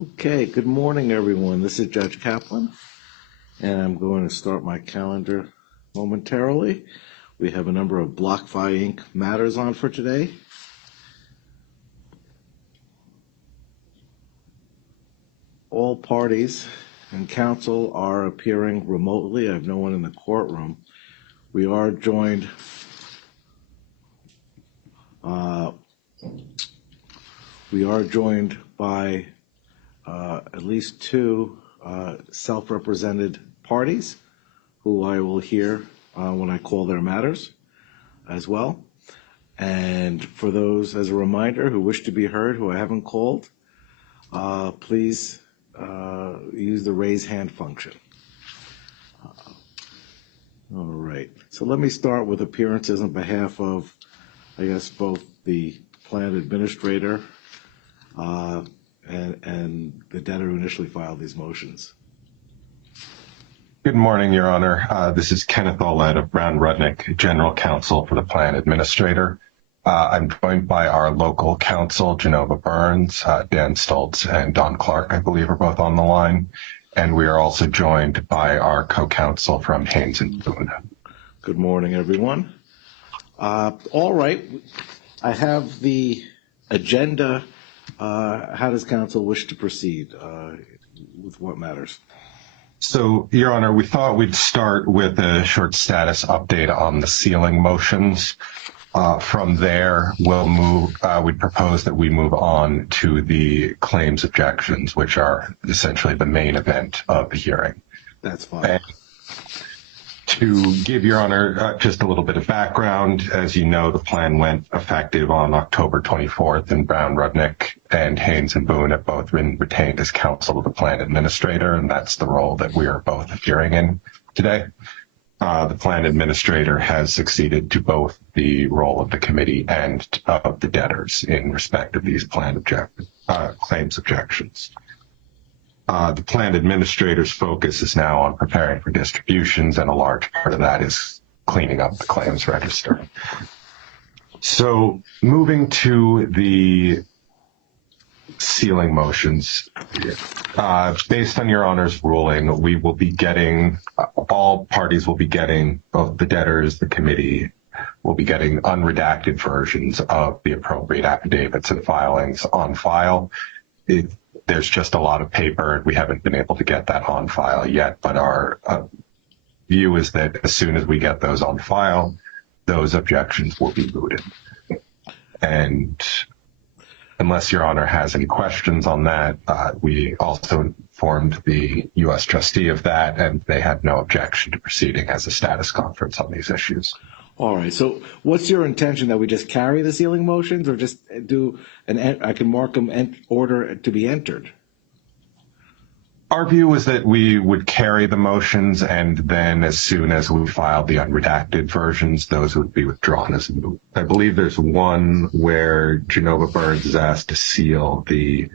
Okay, good morning, everyone. This is Judge Kaplan, and I'm going to start my calendar momentarily. We have a number of BlockFi Inc. matters on for today. All parties and counsel are appearing remotely. I have no one in the courtroom. We are joined by at least two self-represented parties who I will hear when I call their matters as well. And for those, as a reminder, who wish to be heard, who I haven't called, please use the raise hand function. All right. So let me start with appearances on behalf of, I guess, both the plan administrator and the debtor who initially filed these motions. Good morning, Your Honor. This is Kenneth Olet of Brown Rudnick, General Counsel for the Plan Administrator. I'm joined by our local counsel, Genova Burns, Dan Stoltz, and Don Clark, I believe, are both on the line. And we are also joined by our co-counsel from Haynes and Boone. Good morning, everyone. All right. I have the agenda. How does counsel wish to proceed with what matters? So, Your Honor, we thought we'd start with a short status update on the sealing motions. From there, we'd propose that we move on to the claims objections, which are essentially the main event of the hearing. That's fine. And to give Your Honor just a little bit of background, as you know, the plan went effective on October 24th, and Brown Rudnick and Haynes and Boone have both been retained as counsel of the plan administrator, and that's the role that we are both appearing in today. The plan administrator has succeeded to both the role of the committee and of the debtors in respect of these claims objections. The plan administrator's focus is now on preparing for distributions, and a large part of that is cleaning up the claims register. So moving to the sealing motions, based on Your Honor's ruling, all parties will be getting, both the debtors, the committee, will be getting unredacted versions of the appropriate affidavits and filings on file. There's just a lot of paper, and we haven't been able to get that on file yet, but our view is that as soon as we get those on file, those objections will be mooted. And unless Your Honor has any questions on that, we also informed the U.S. trustee of that, and they had no objection to proceeding as a status conference on these issues. All right. So what's your intention, that we just carry the sealing motions, or just do I can mark them order to be entered? Our view was that we would carry the motions, and then as soon as we filed the unredacted versions, those would be withdrawn as a moot. I believe there's one where Genova Burns is asked to seal the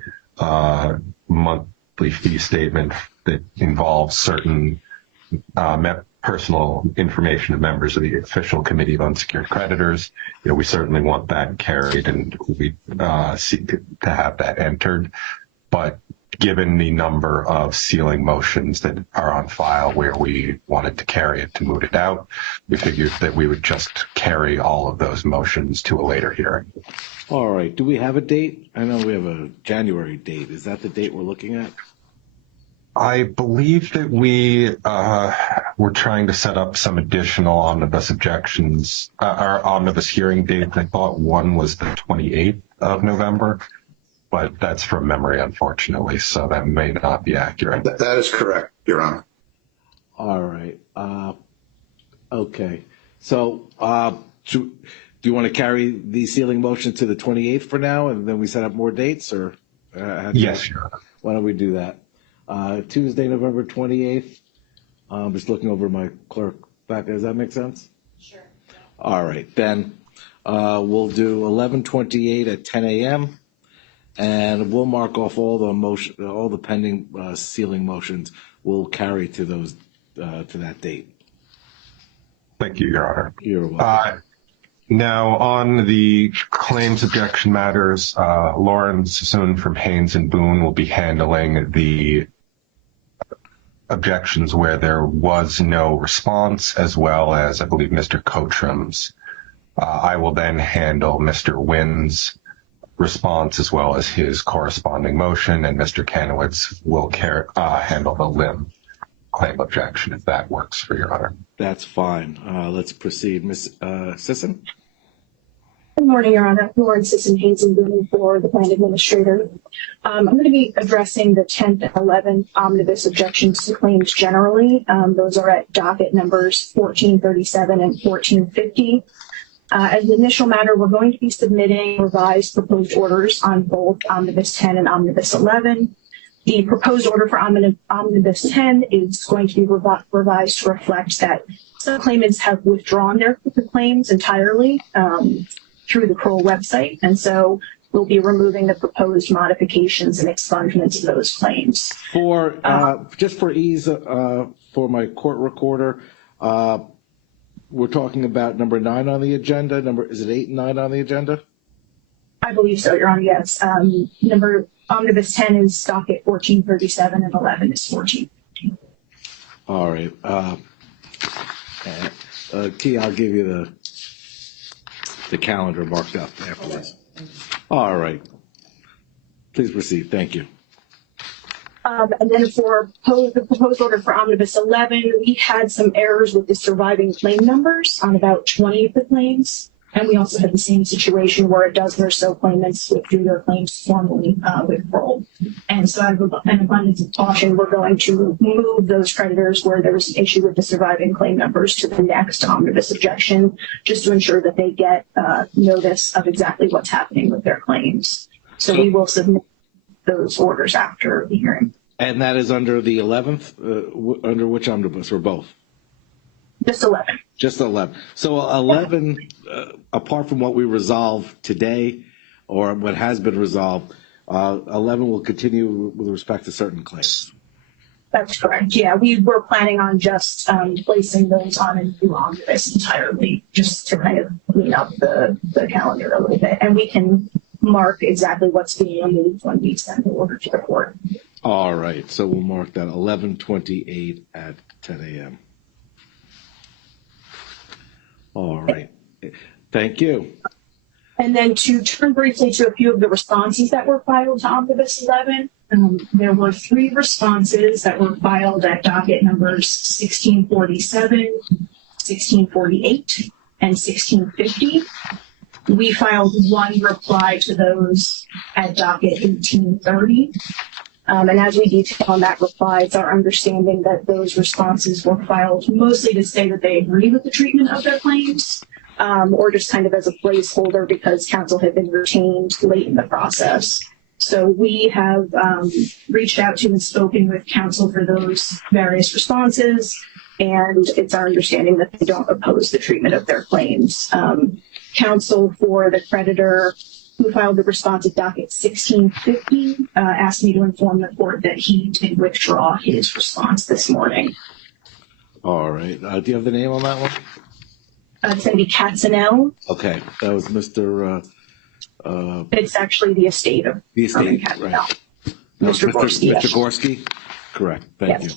monthly fee statement that involves certain personal information of members of the official committee of unsecured creditors. We certainly want that carried, and we seek to have that entered. But given the number of sealing motions that are on file where we wanted to carry it to moot it out, we figured that we would just carry all of those motions to a later hearing. All right. Do we have a date? I know we have a January date. Is that the date we're looking at? I believe that we were trying to set up some additional omnibus objections, or omnibus hearing dates. I thought one was the 28th of November, but that's from memory, unfortunately, so that may not be accurate. That is correct, Your Honor. All right. Okay. So do you want to carry the sealing motion to the 28th for now, and then we set up more dates, or? Yes, Your Honor. Why don't we do that? Tuesday, November 28th. Just looking over my clerk back. Does that make sense? Sure. Yeah. All right. Then we'll do 11/28 at 10 a.m. and we'll mark off all the pending sealing motions. We'll carry to those to that date. Thank you, Your Honor. You're welcome. Now, on the claims objection matters, Lauren Sassoon from Haynes and Boone will be handling the objections where there was no response, as well as, I believe, Mr. Coatram's. I will then handle Mr. Wynn's response as well as his corresponding motion, and Mr. Kanowitz will handle the limb claim objection, if that works for Your Honor. That's fine. Let's proceed. Ms. Sisson? Good morning, Your Honor. Lauren Sisson, Haynes and Boone for the Plan Administrator. I'm going to be addressing the 10th and 11th omnibus objections to claims generally. Those are at docket numbers 1437 and 1450. As an initial matter, we're going to be submitting revised proposed orders on both Omnibus 10 and Omnibus 11. The proposed order for Omnibus 10 is going to be revised to reflect that some claimants have withdrawn their claims entirely through the Kroll website, and so we'll be removing the proposed modifications and expungements of those claims. For just for ease, for my court recorder, we're talking about number 9 on the agenda. Is it 8 and 9 on the agenda? I believe so, Your Honor. Yes. Omnibus 10 is docket 1437 and 11 is 1450. All right. T, I'll give you the calendar marked up after this. All right. Please proceed. Thank you. And then for the proposed order for Omnibus 11, we had some errors with the surviving claim numbers on about 20 of the claims. And we also had the same situation where a dozen or so claimants withdrew their claims formally with Kroll. And so out of an abundance of caution, we're going to move those creditors where there was an issue with the surviving claim numbers to the next omnibus objection, just to ensure that they get notice of exactly what's happening with their claims. So we will submit those orders after the hearing. And that is under the 11th? Under which omnibus, or both? Just 11. Just 11. So 11, apart from what we resolve today, or what has been resolved, 11 will continue with respect to certain claims. That's correct. Yeah, we were planning on just placing those on a new omnibus entirely, just to kind of clean up the calendar a little bit. And we can mark exactly what's being removed when we send the order to the court. All right. So we'll mark that 11/28 at 10 a.m. All right. Thank you. And then to turn briefly to a few of the responses that were filed to Omnibus 11, there were 3 responses that were filed at docket numbers 1647, 1648, and 1650. We filed 1 reply to those at docket 1830. And as we detail on that reply, it's our understanding that those responses were filed mostly to say that they agree with the treatment of their claims, or just kind of as a placeholder because counsel had been retained late in the process. So we have reached out to and spoken with counsel for those various responses, and it's our understanding that they don't oppose the treatment of their claims. Counsel for the creditor who filed the response at docket 1650 asked me to inform the court that he did withdraw his response this morning. All right. Do you have the name on that one? It's going to be Katzenell. Okay. That was Mr. It's actually the estate of The estate, Katzenell. right. Mr. Gorski. Mr. Gorski? Correct. Thank you.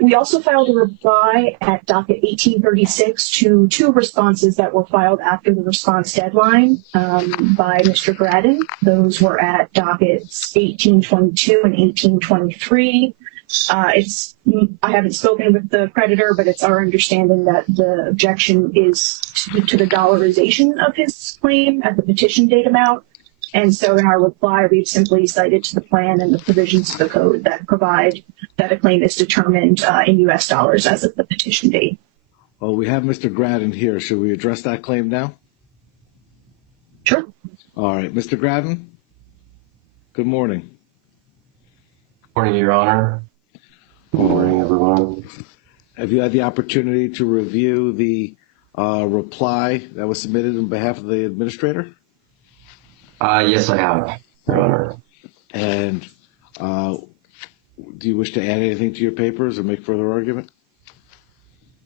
We also filed a reply at docket 1836 to 2 responses that were filed after the response deadline by Mr. Gradden. Those were at dockets 1822 and 1823. I haven't spoken with the creditor, but it's our understanding that the objection is to the dollarization of his claim at the petition date amount. And so in our reply, we've simply cited to the plan and the provisions of the code that provide that a claim is determined in U.S. dollars as of the petition date. Well, we have Mr. Gradden here. Should we address that claim now? Sure. All right. Mr. Gradden, good morning. Good morning, Your Honor. Good morning, everyone. Have you had the opportunity to review the reply that was submitted on behalf of the administrator? Yes, I have, Your Honor. And do you wish to add anything to your papers or make further argument?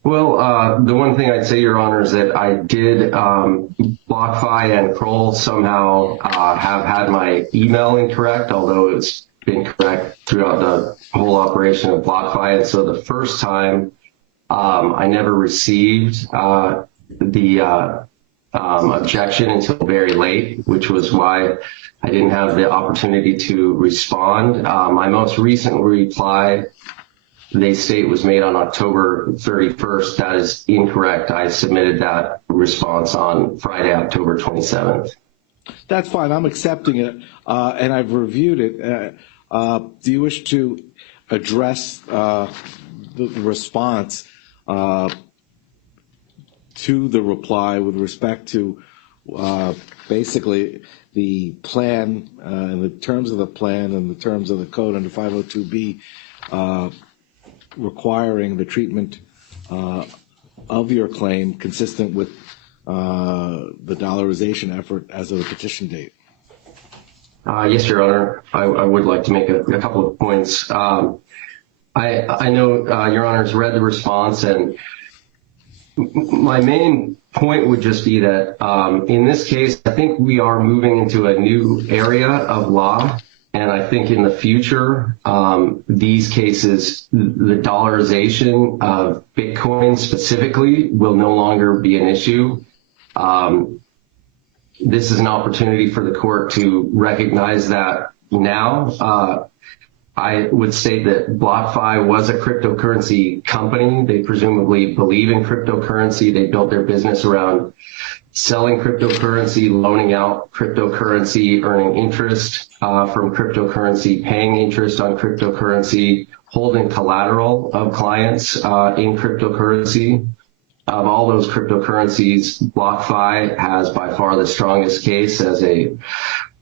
Well, the one thing I'd say, Your Honor, is that I did, BlockFi and Kroll somehow have had my email incorrect, although it's been correct throughout the whole operation of BlockFi. And so the first time, I never received the objection until very late, which was why I didn't have the opportunity to respond. My most recent reply, they state, was made on October 31st. That is incorrect. I submitted that response on Friday, October 27th. That's fine. I'm accepting it, and I've reviewed it. Do you wish to address the response to the reply with respect to basically the plan and the terms of the plan and the terms of the code under 502B requiring the treatment of your claim consistent with the dollarization effort as of the petition date? Yes, Your Honor. I would like to make a couple of points. I know Your Honor has read the response, and my main point would just be that in this case, I think we are moving into a new area of law. And I think in the future, these cases, the dollarization of Bitcoin specifically will no longer be an issue. This is an opportunity for the court to recognize that now. I would say that BlockFi was a cryptocurrency company. They presumably believe in cryptocurrency. They built their business around selling cryptocurrency, loaning out cryptocurrency, earning interest from cryptocurrency, paying interest on cryptocurrency, holding collateral of clients in cryptocurrency. Of all those cryptocurrencies, BlockFi has by far the strongest case as a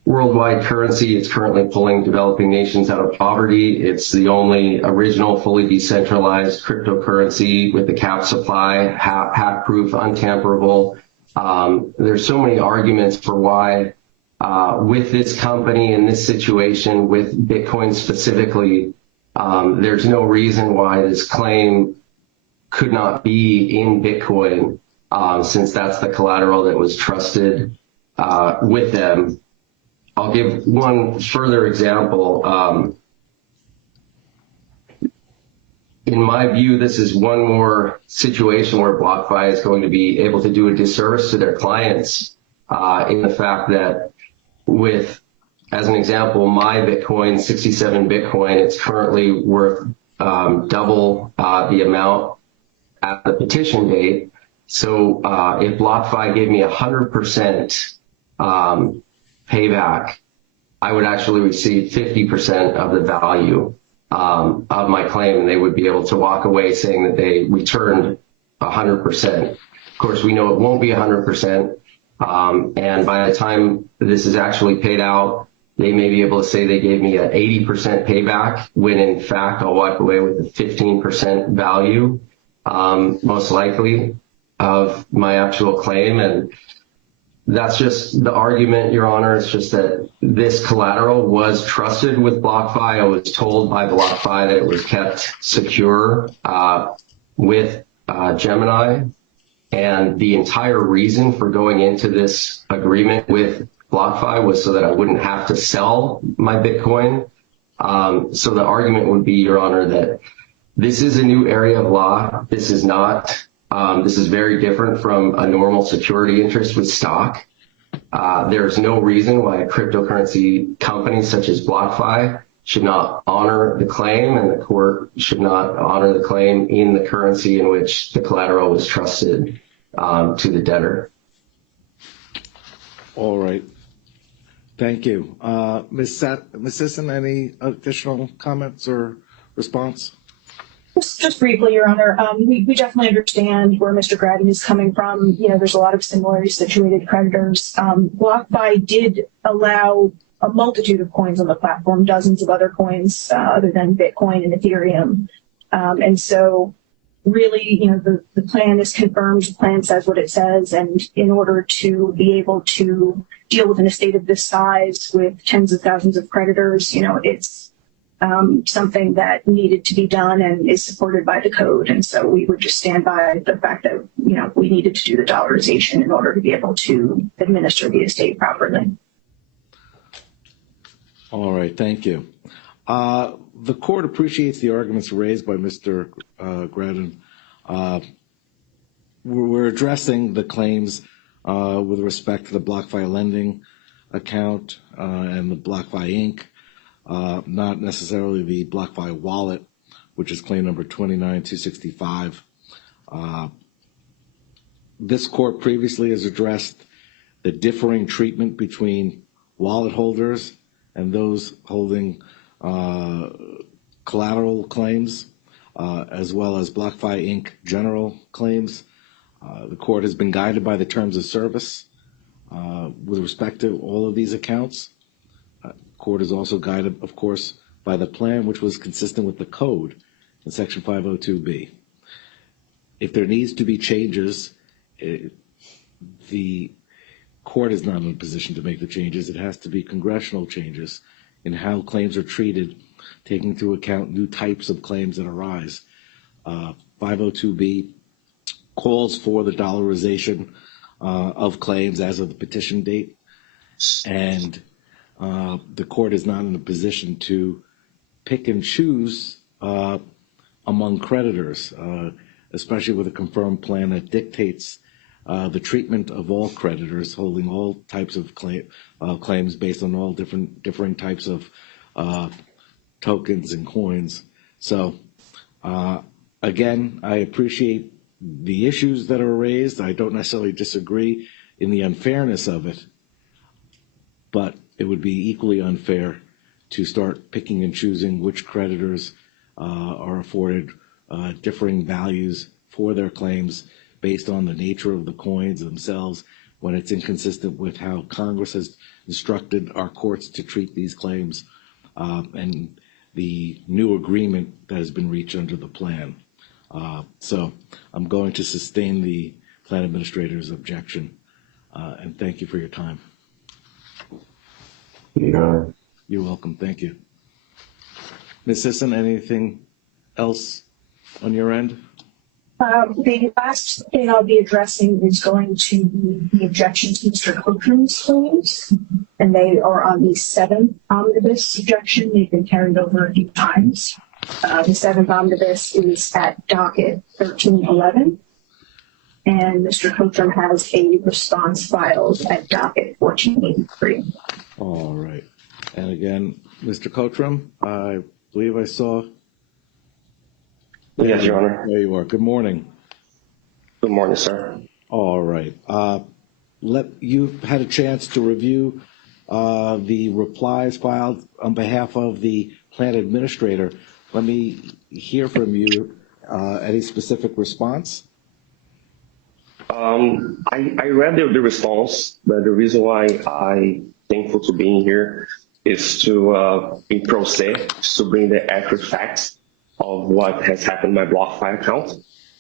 worldwide currency. It's currently pulling developing nations out of poverty. It's the only original fully decentralized cryptocurrency with the cap supply, hack-proof, untamperable. There's so many arguments for why with this company in this situation, with Bitcoin specifically, there's no reason why this claim could not be in Bitcoin, since that's the collateral that was trusted with them. I'll give one further example. In my view, this is one more situation where BlockFi is going to be able to do a disservice to their clients in the fact that with, as an example, my Bitcoin, 67 Bitcoin, it's currently worth double the amount at the petition date. So if BlockFi gave me 100% payback, I would actually receive 50% of the value of my claim, and they would be able to walk away saying that they returned 100%. Of course, we know it won't be 100%, and by the time this is actually paid out, they may be able to say they gave me an 80% payback, when in fact I'll walk away with a 15% value, most likely, of my actual claim. And that's just the argument, Your Honor. It's just that this collateral was trusted with BlockFi. I was told by BlockFi that it was kept secure with Gemini. And the entire reason for going into this agreement with BlockFi was so that I wouldn't have to sell my Bitcoin. So the argument would be, Your Honor, that this is a new area of law. This is not, this is very different from a normal security interest with stock. There's no reason why a cryptocurrency company such as BlockFi should not honor the claim, and the court should not honor the claim in the currency in which the collateral was trusted to the debtor. All right. Thank you. Ms. Sisson, any additional comments or response? Just briefly, Your Honor, we definitely understand where Mr. Gradden is coming from. You know, there's a lot of similarly situated creditors. BlockFi did allow a multitude of coins on the platform, dozens of other coins other than Bitcoin and Ethereum. And so really, you know, the plan is confirmed, the plan says what it says, and in order to be able to deal with an estate of this size with tens of thousands of creditors, you know, it's something that needed to be done and is supported by the code. And so we would just stand by the fact that, we needed to do the dollarization in order to be able to administer the estate properly. All right, thank you. The court appreciates the arguments raised by Mr. Gradden. We're addressing the claims with respect to the BlockFi lending account and the BlockFi Inc., not necessarily the BlockFi wallet, which is claim number 29265. This court previously has addressed the differing treatment between wallet holders and those holding collateral claims, as well as BlockFi Inc. general claims. The court has been guided by the terms of service with respect to all of these accounts. The court is also guided, of course, by the plan, which was consistent with the code in Section 502B. If there needs to be changes, the court is not in a position to make the changes. It has to be congressional changes in how claims are treated, taking into account new types of claims that arise. 502B calls for the dollarization of claims as of the petition date, and the court is not in a position to pick and choose among creditors, especially with a confirmed plan that dictates the treatment of all creditors holding all types of claims based on all differing types of tokens and coins. So again, I appreciate the issues that are raised. I don't necessarily disagree in the unfairness of it, but it would be equally unfair to start picking and choosing which creditors are afforded differing values for their claims based on the nature of the coins themselves, when it's inconsistent with how Congress has instructed our courts to treat these claims and the new agreement that has been reached under the plan. So I'm going to sustain the plan administrator's objection, and thank you for your time. Yeah. You're welcome. Thank you. Ms. Sisson, anything else on your end? The last thing I'll be addressing is going to be the objection to Mr. Cochran's claims, and they are on the 7th omnibus objection. They've been carried over a few times. The 7th omnibus is at docket 1311, and Mr. Cochran has a response filed at docket 1483. All right. And again, Mr. Cochran, I believe I saw. Yes, Your Honor. There you are. Good morning. Good morning, sir. All right. You've had a chance to review the replies filed on behalf of the plan administrator. Let me hear from you. Any specific response? I read the response, but the reason why I'm thankful to being here is to, in pro se, to bring the accurate facts of what has happened in my BlockFi account,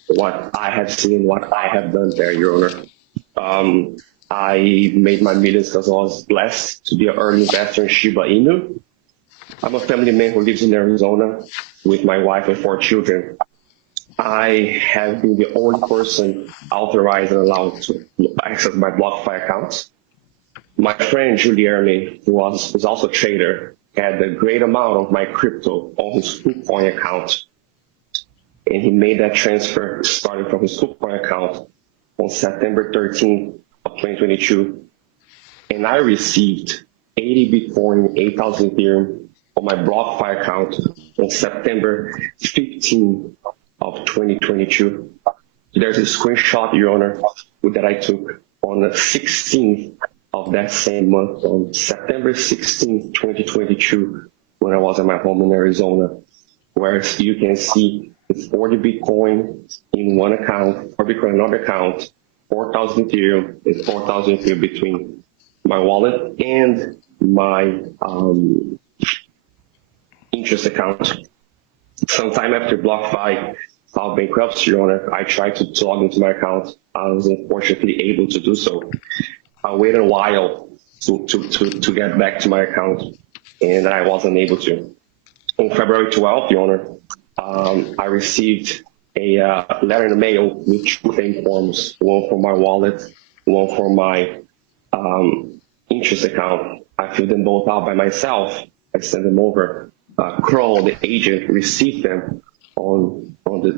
what I have seen, what I have done there, Your Honor. I made my millions because I was blessed to be an early investor in Shiba Inu. I'm a family man who lives in Arizona with my wife and 4 children. I have been the only person authorized and allowed to access my BlockFi accounts. My friend Giuliani, who is also a trader, had a great amount of my crypto on his KuCoin account. And he made that transfer starting from his KuCoin account on September 13th of 2022. And I received 80 Bitcoin, 8,000 Ethereum on my BlockFi account on September 15th of 2022. There's a screenshot, Your Honor, that I took on the 16th of that same month, on September 16th, 2022, when I was at my home in Arizona, where you can see the 40 Bitcoin in one account, 4 Bitcoin in another account, 4,000 Ethereum, and 4,000 Ethereum between my wallet and my interest account. Sometime after BlockFi filed bankruptcy, Your Honor, I tried to log into my account. I was unfortunately able to do so. I waited a while to get back to my account, and I wasn't able to. On February 12th, Your Honor, I received a letter in the mail with two claim forms, one for my wallet, one for my interest account. I filled them both out by myself. I sent them over. Kroll, the agent, received them on the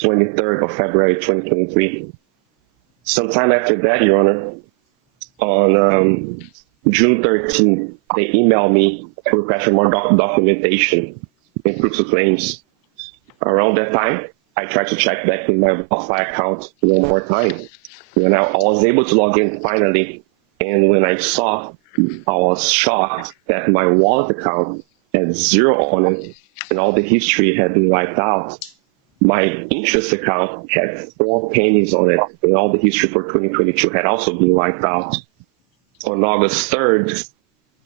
23rd of February 2023. Sometime after that, Your Honor, on June 13th, they emailed me to request for more documentation and proofs of claims. Around that time, I tried to check back in my BlockFi account one more time. And I was able to log in finally. And when I saw, I was shocked that my wallet account had 0 on it and all the history had been wiped out. My interest account had 4 pennies on it and all the history for 2022 had also been wiped out. On August 3rd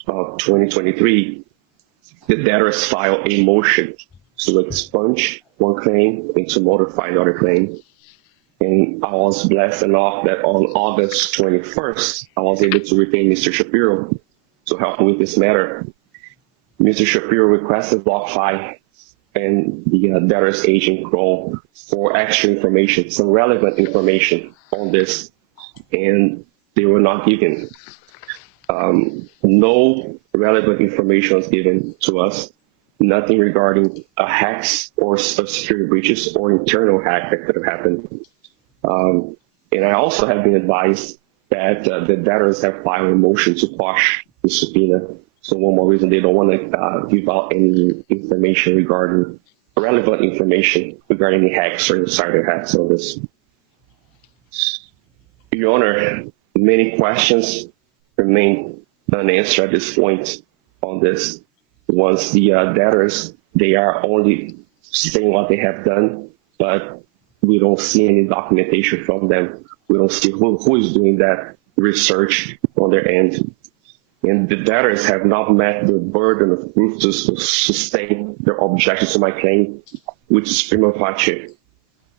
of 2023, the debtors filed a motion to expunge one claim and to modify another claim. And I was blessed enough that on August 21st, I was able to retain Mr. Shapiro to help me with this matter. Mr. Shapiro requested BlockFi and the debtors agent Kroll for extra information, some relevant information on this, and they were not given. No relevant information was given to us, nothing regarding hacks or security breaches or internal hack that could have happened. And I also have been advised that the debtors have filed a motion to quash the subpoena. So one more reason they don't want to give out any information regarding relevant information regarding the hacks or insider hacks on this. Your Honor, many questions remain unanswered at this point on this. Once the debtors, they are only saying what they have done, but we don't see any documentation from them. We don't see who is doing that research on their end. And the debtors have not met the burden of proof to sustain their objection to my claim, which is prima facie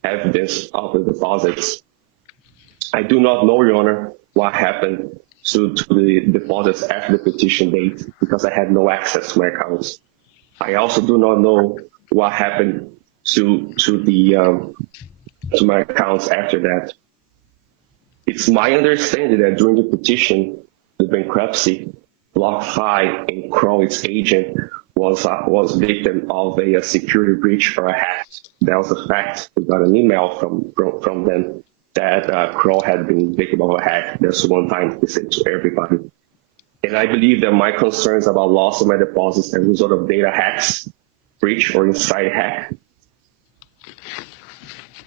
evidence of the deposits. I do not know, Your Honor, what happened to the deposits after the petition date because I had no access to my accounts. I also do not know what happened to my accounts after that. It's my understanding that during the petition, the bankruptcy, BlockFi and Kroll, its agent, was victim of a security breach or a hack. That was a fact. We got an email from them that Kroll had been victim of a hack. That's one time they said to everybody. And I believe that my concerns about loss of my deposits as a result of data hacks, breach or inside hack,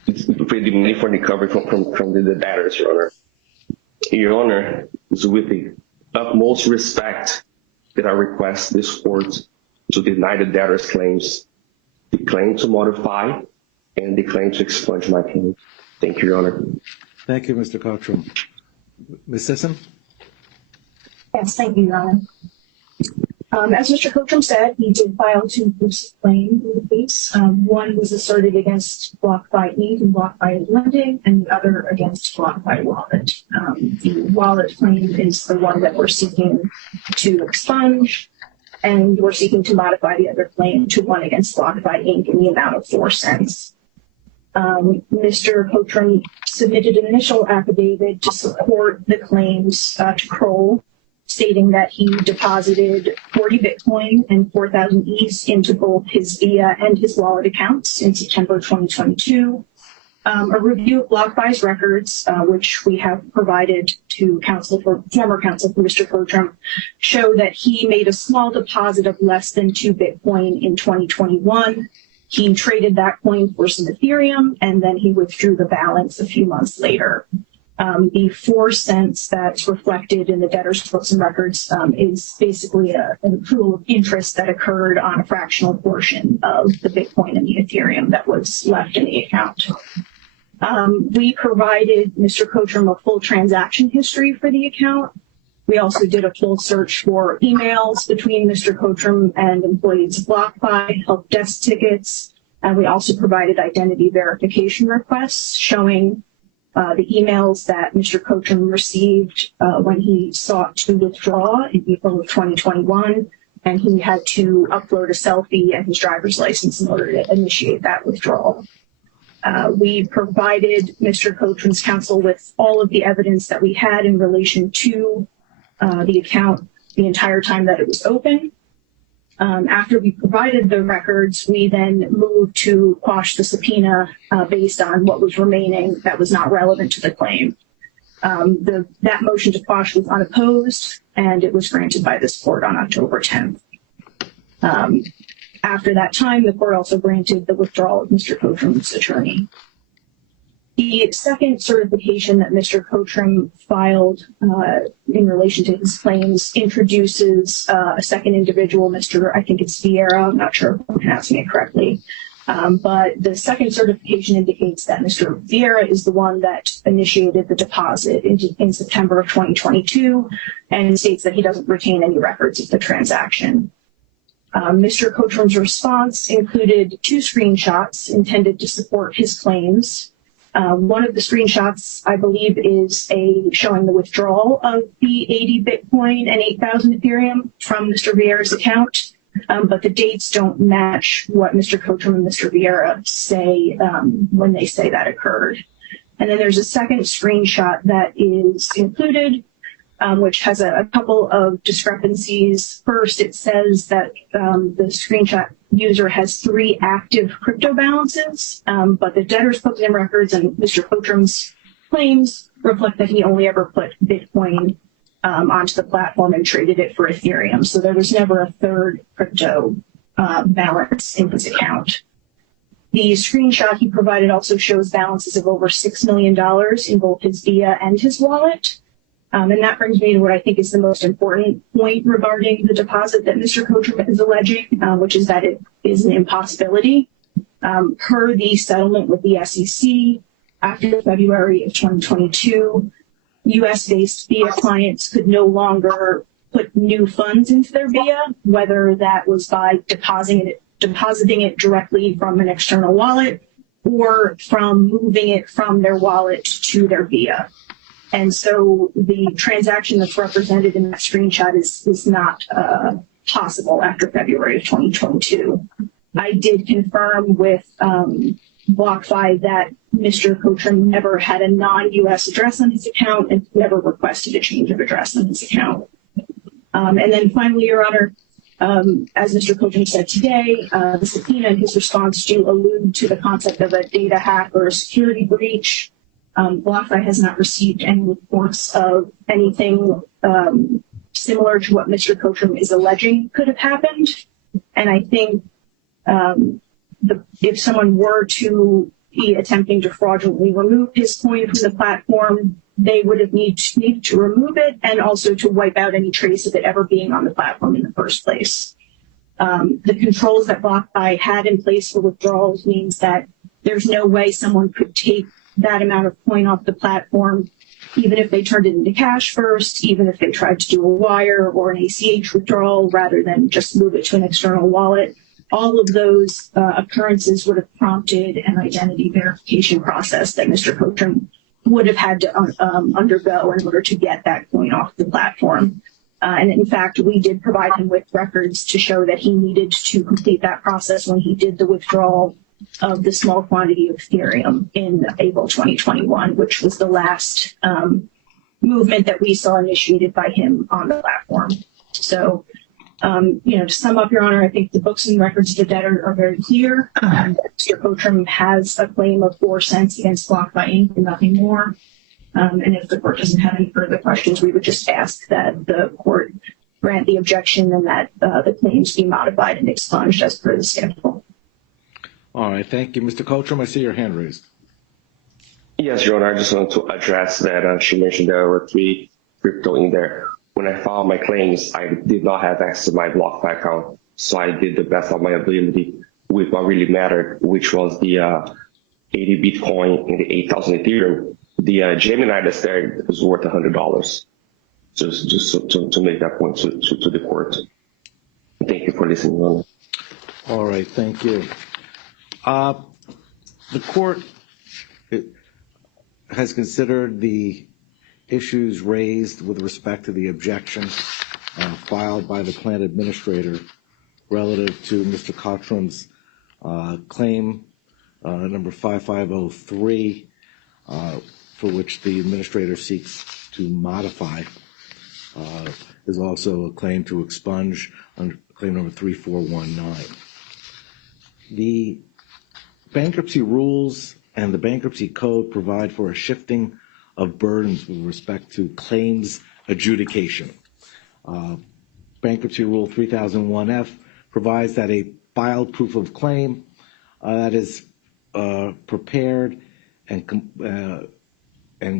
it's pretty money for recovery from the debtors, Your Honor. Your Honor, is with the utmost respect that I request this court to deny the debtors' claims, the claim to modify, and the claim to expunge my claim. Thank you, Your Honor. Thank you, Mr. Cockrum. Ms. Sisson? Yes, thank you, Your Honor. As Mr. Coachum said, he did file 2 proofs of claim in the case. One was asserted against BlockFi Inc. and BlockFi Lending, and the other against BlockFi Wallet. The wallet claim is the one that we're seeking to expunge, and we're seeking to modify the other claim to one against BlockFi Inc. in the amount of 4 cents. Mr. Coachum submitted an initial affidavit to support the claims to Kroll, stating that he deposited 40 Bitcoin and 4,000 ETH into both his VIA and his wallet accounts in September 2022. A review of BlockFi's records, which we have provided to former counsel for Mr. Coachum, show that he made a small deposit of less than 2 Bitcoin in 2021. He traded that coin for some Ethereum, and then he withdrew the balance a few months later. The 4 cents that's reflected in the debtor's books and records is basically an accrual of interest that occurred on a fractional portion of the Bitcoin and the Ethereum that was left in the account. We provided Mr. Coachum a full transaction history for the account. We also did a full search for emails between Mr. Coachum and employees of BlockFi, help desk tickets, and we also provided identity verification requests showing the emails that Mr. Coachum received when he sought to withdraw in April of 2021, and he had to upload a selfie and his driver's license in order to initiate that withdrawal. We provided Mr. Cochran's counsel with all of the evidence that we had in relation to the account the entire time that it was open. After we provided the records, we then moved to quash the subpoena based on what was remaining that was not relevant to the claim. That motion to quash was unopposed, and it was granted by this court on October 10th. After that time, the court also granted the withdrawal of Mr. Cochran's attorney. The second certification that Mr. Cochran filed in relation to his claims introduces a second individual, I think it's Vieira, I'm not sure if I'm pronouncing it correctly, but the second certification indicates that Mr. Vieira is the one that initiated the deposit in September of 2022 and states that he doesn't retain any records of the transaction. Mr. Cochran's response included 2 screenshots intended to support his claims. One of the screenshots, I believe, is showing the withdrawal of the 80 Bitcoin and 8,000 Ethereum from Mr. Vieira's account, but the dates don't match what Mr. Cochran and Mr. Vieira say when they say that occurred. And then there's a second screenshot that is included, which has a couple of discrepancies. First, it says that the screenshot user has 3 active crypto balances, but the debtor's closing records and Mr. Cochran's claims reflect that he only ever put Bitcoin onto the platform and traded it for Ethereum. So there was never a third crypto balance in his account. The screenshot he provided also shows balances of over $6 million in both his Via and his wallet. And that brings me to what I think is the most important point regarding the deposit that Mr. Cochran is alleging, which is that it is an impossibility. Per the settlement with the SEC, after February of 2022, U.S.-based Via clients could no longer put new funds into their Via, whether that was by depositing it directly from an external wallet or from moving it from their wallet to their Via. And so the transaction that's represented in that screenshot is not possible after February of 2022. I did confirm with BlockFi that Mr. Cochran never had a non-U.S. address on his account and never requested a change of address on his account. And then finally, Your Honor, as Mr. Cochran said today, the subpoena and his response do allude to the concept of a data hack or a security breach. BlockFi has not received any reports of anything similar to what Mr. Cochran is alleging could have happened. And I think if someone were to be attempting to fraudulently remove his coin from the platform, they would have need to remove it and also to wipe out any trace of it ever being on the platform in the first place. The controls that BlockFi had in place for withdrawals means that there's no way someone could take that amount of coin off the platform, even if they turned it into cash first, even if they tried to do a wire or an ACH withdrawal rather than just move it to an external wallet. All of those occurrences would have prompted an identity verification process that Mr. Cochran would have had to undergo in order to get that coin off the platform. And in fact, we did provide him with records to show that he needed to complete that process when he did the withdrawal of the small quantity of Ethereum in April 2021, which was the last movement that we saw initiated by him on the platform. So, to sum up, Your Honor, I think the books and records of the debtor are very clear. Mr. Cochran has a claim of 4 cents against BlockFi Inc. and nothing more. And if the court doesn't have any further questions, we would just ask that the court grant the objection and that the claims be modified and expunged as per the schedule. All right, thank you. Mr. Cochran, I see your hand raised. Yes, Your Honor, I just want to address that she mentioned there were 3 crypto in there. When I filed my claims, I did not have access to my BlockFi account, so I did the best of my ability with what really mattered, which was the 80 Bitcoin and the 8,000 Ethereum. The Gemini that's there is worth $100. Just to make that point to the court. Thank you for listening, Your Honor. All right, thank you. The court has considered the issues raised with respect to the objection filed by the plan administrator relative to Mr. Cocktrum's claim number 5503, for which the administrator seeks to modify. Is also a claim to expunge under claim number 3419. The bankruptcy rules and the bankruptcy code provide for a shifting of burdens with respect to claims adjudication. Bankruptcy Rule 3001F provides that a filed proof of claim that is prepared and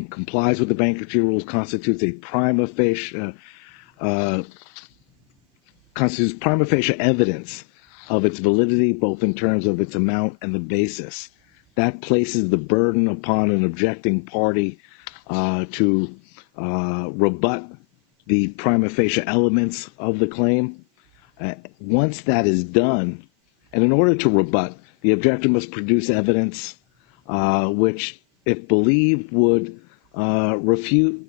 complies with the bankruptcy rules constitutes prima facie evidence of its validity, both in terms of its amount and the basis. That places the burden upon an objecting party to rebut the prima facie elements of the claim. Once that is done, and in order to rebut, the objector must produce evidence which, if believed, would refute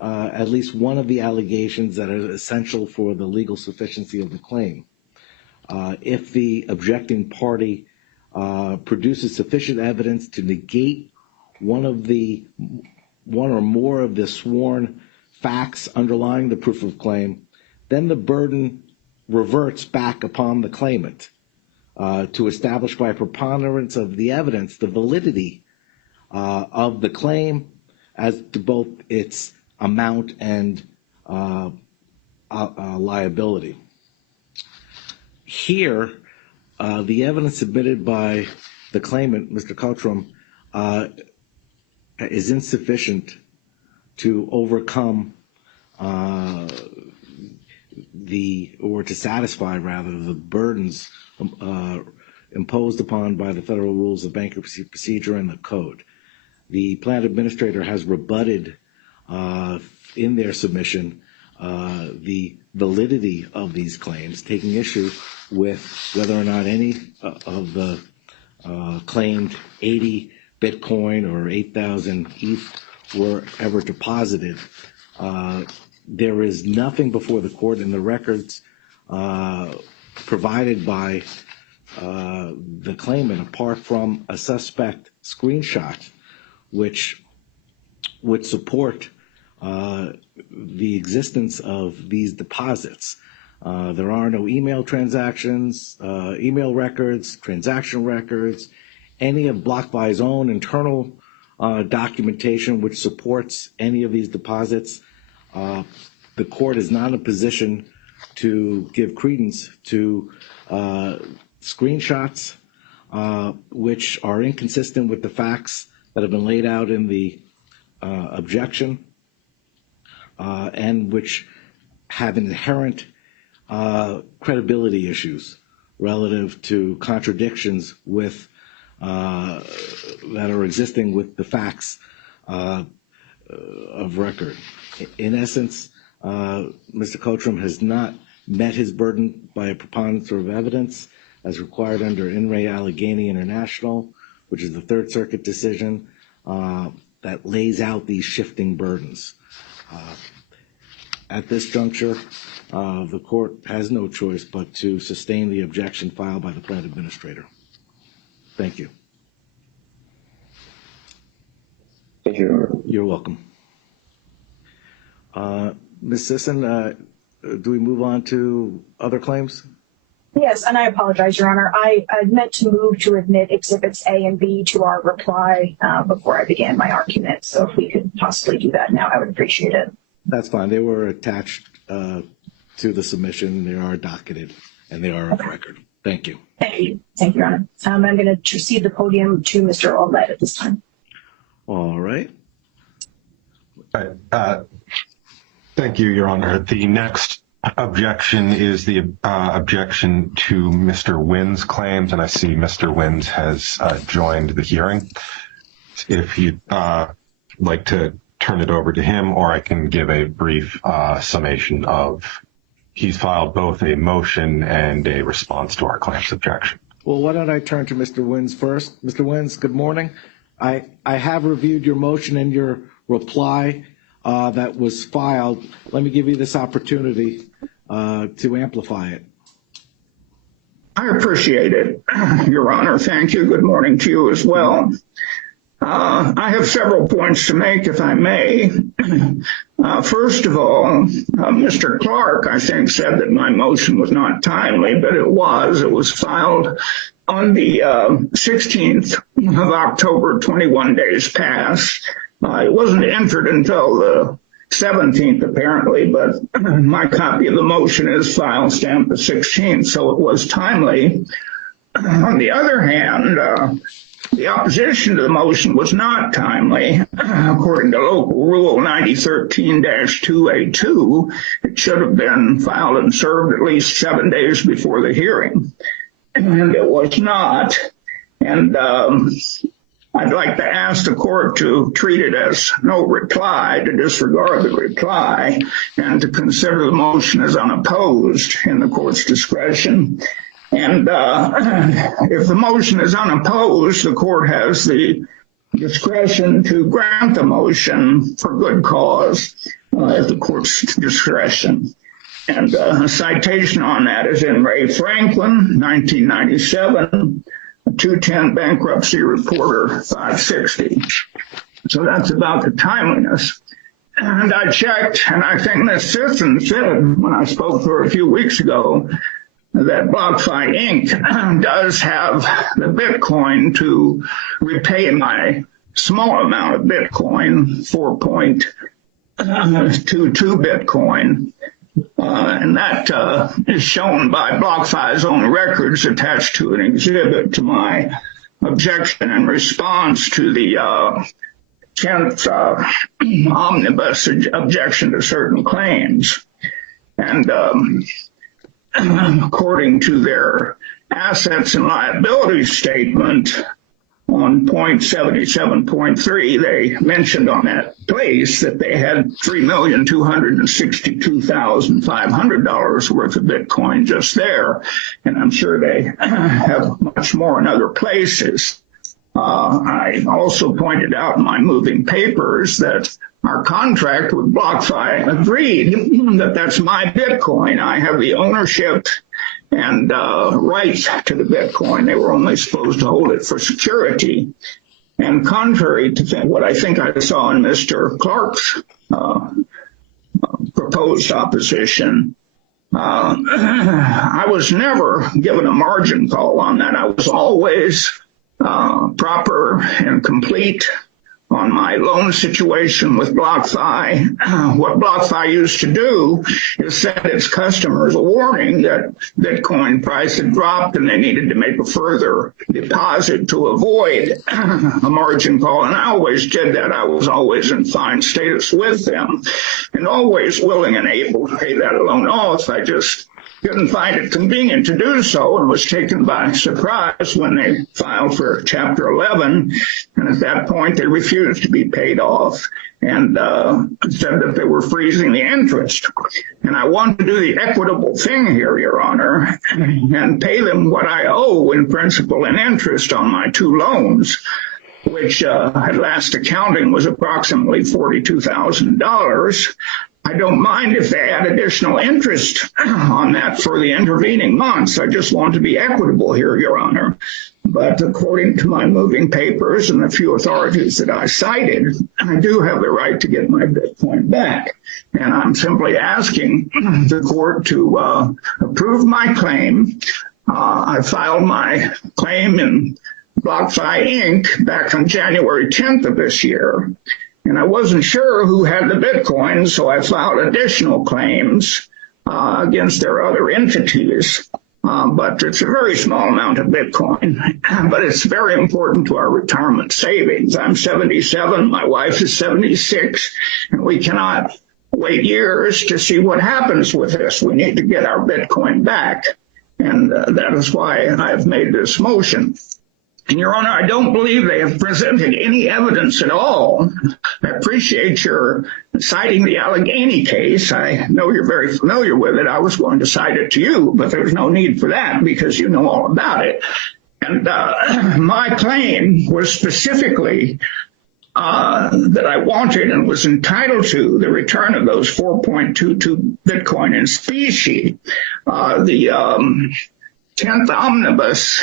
at least one of the allegations that are essential for the legal sufficiency of the claim. If the objecting party produces sufficient evidence to negate one or more of the sworn facts underlying the proof of claim, then the burden reverts back upon the claimant to establish by a preponderance of the evidence the validity of the claim as to both its amount and liability. Here, the evidence submitted by the claimant, Mr. Cockrum, is insufficient to overcome to satisfy the burdens imposed upon by the federal rules of bankruptcy procedure and the code. The plan administrator has rebutted in their submission the validity of these claims, taking issue with whether or not any of the claimed 80 Bitcoin or 8,000 ETH were ever deposited. There is nothing before the court in the records provided by the claimant apart from a suspect screenshot which would support the existence of these deposits. There are no email transactions, email records, transaction records, any of BlockFi's own internal documentation which supports any of these deposits. The court is not in a position to give credence to screenshots which are inconsistent with the facts that have been laid out in the objection and which have inherent credibility issues relative to contradictions with that are existing with the facts of record. In essence, Mr. Cockrum has not met his burden by a preponderance of evidence as required under In Re Allegheny International, which is the Third Circuit decision that lays out these shifting burdens. At this juncture, the court has no choice but to sustain the objection filed by the plan administrator. Thank you. Thank you. You're welcome. Ms. Sisson, do we move on to other claims? Yes, and I apologize, Your Honor. I meant to move to admit Exhibits A and B to our reply before I began my argument. So if we could possibly do that now, I would appreciate it. That's fine. They were attached to the submission. They are docketed, and they are on record. Thank you. Thank you. Thank you, Your Honor. I'm going to cede the podium to Mr. Olet at this time. All right. Thank you, Your Honor. The next objection is the objection to Mr. Wynn's claims, and I see Mr. Wynn's has joined the hearing. If you'd like to turn it over to him, or I can give a brief summation of he's filed both a motion and a response to our claims objection. Well, why don't I turn to Mr. Wynn's first? Mr. Wynn's, good morning. I have reviewed your motion and your reply. that was filed. Let me give you this opportunity to amplify it. I appreciate it, Your Honor. Thank you. Good morning to you as well. I have several points to make, if I may. First of all, Mr. Clark, I think, said that my motion was not timely, but it was. It was filed on the 16th of October, 21 days past. It wasn't entered until the 17th, apparently, but my copy of the motion is file stamped the 16th, so it was timely. On the other hand, the opposition to the motion was not timely. According to local rule 9013-2A2, it should have been filed and served at least 7 days before the hearing. And it was not. And I'd like to ask the court to treat it as no reply, to disregard the reply, and to consider the motion as unopposed in the court's discretion. And if the motion is unopposed, the court has the discretion to grant the motion for good cause at the court's discretion. And a citation on that is in Ray Franklin, 1997, 210 Bankruptcy Reporter 560. So that's about the timeliness. And I checked, and I think Ms. Sisson said when I spoke to her a few weeks ago that BlockFi Inc. does have the Bitcoin to repay my small amount of Bitcoin, 4.22 Bitcoin. And that is shown by BlockFi's own records attached to an exhibit to my objection in response to the 10th omnibus objection to certain claims. And according to their assets and liabilities statement on point 77.3, they mentioned on that place that they had $3,262,500 worth of Bitcoin just there. And I'm sure they have much more in other places. I also pointed out in my moving papers that our contract with BlockFi agreed that that's my Bitcoin. I have the ownership and right to the Bitcoin. They were only supposed to hold it for security. And contrary to what I think I saw in Mr. Clark's proposed opposition, I was never given a margin call on that. I was always proper and complete on my loan situation with BlockFi. What BlockFi used to do is send its customers a warning that Bitcoin price had dropped and they needed to make a further deposit to avoid a margin call. And I always did that. I was always in fine status with them and always willing and able to pay that loan off. I just didn't find it convenient to do so and was taken by surprise when they filed for Chapter 11. And at that point, they refused to be paid off and said that they were freezing the interest. And I want to do the equitable thing here, Your Honor, and pay them what I owe in principal and interest on my two loans, which at last accounting was approximately $42,000. I don't mind if they add additional interest on that for the intervening months. I just want to be equitable here, Your Honor. But according to my moving papers and the few authorities that I cited, I do have the right to get my Bitcoin back. And I'm simply asking the court to approve my claim. I filed my claim in BlockFi Inc. back on January 10th of this year. And I wasn't sure who had the Bitcoin, so I filed additional claims against their other entities. But it's a very small amount of Bitcoin. But it's very important to our retirement savings. I'm 77, my wife is 76, and we cannot wait years to see what happens with this. We need to get our Bitcoin back. And that is why I have made this motion. And Your Honor, I don't believe they have presented any evidence at all. I appreciate your citing the Allegheny case. I know you're very familiar with it. I was going to cite it to you, but there's no need for that because you know all about it. And my claim was specifically that I wanted and was entitled to the return of those 4.22 Bitcoin in specie. The 10th omnibus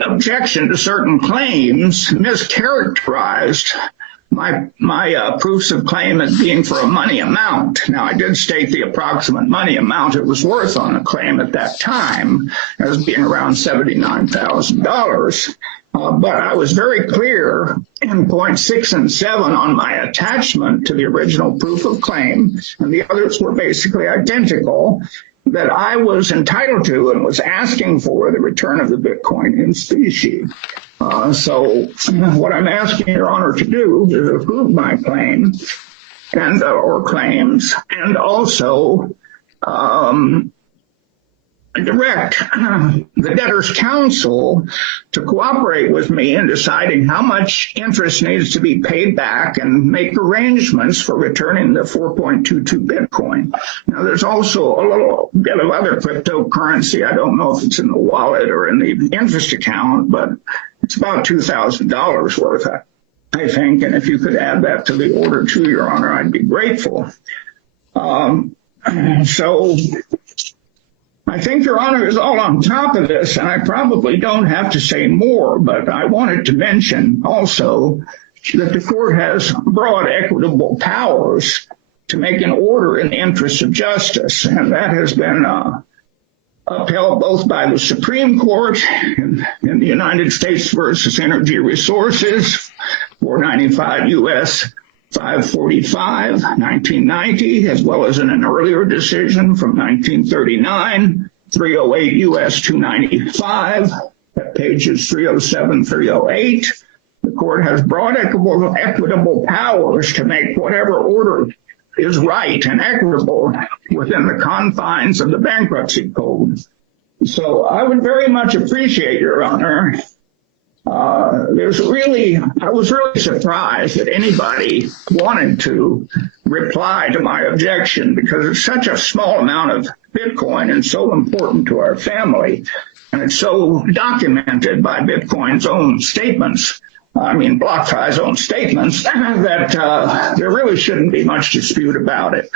objection to certain claims mischaracterized my proofs of claim as being for a money amount. Now, I did state the approximate money amount it was worth on the claim at that time as being around $79,000. But I was very clear in points 6 and 7 on my attachment to the original proof of claim, and the others were basically identical, that I was entitled to and was asking for the return of the Bitcoin in specie. So what I'm asking Your Honor to do is approve my claim and or claims, and also direct the debtor's counsel to cooperate with me in deciding how much interest needs to be paid back and make arrangements for returning the 4.22 Bitcoin. Now, there's also a little bit of other cryptocurrency. I don't know if it's in the wallet or in the interest account, but it's about $2,000 worth, I think. And if you could add that to the order too, Your Honor, I'd be grateful. So I think Your Honor is all on top of this, and I probably don't have to say more, but I wanted to mention also that the court has broad equitable powers to make an order in the interest of justice, and that has been upheld both by the Supreme Court in the United States versus Energy Resources, 495 U.S. 545, 1990, as well as in an earlier decision from 1939, 308 U.S. 295, at pages 307, 308. The court has broad equitable powers to make whatever order is right and equitable within the confines of the bankruptcy code. So I would very much appreciate, Your Honor, I was really surprised that anybody wanted to reply to my objection, because it's such a small amount of Bitcoin and so important to our family. And it's so documented by Bitcoin's own statements. BlockFi's own statements, that there really shouldn't be much dispute about it.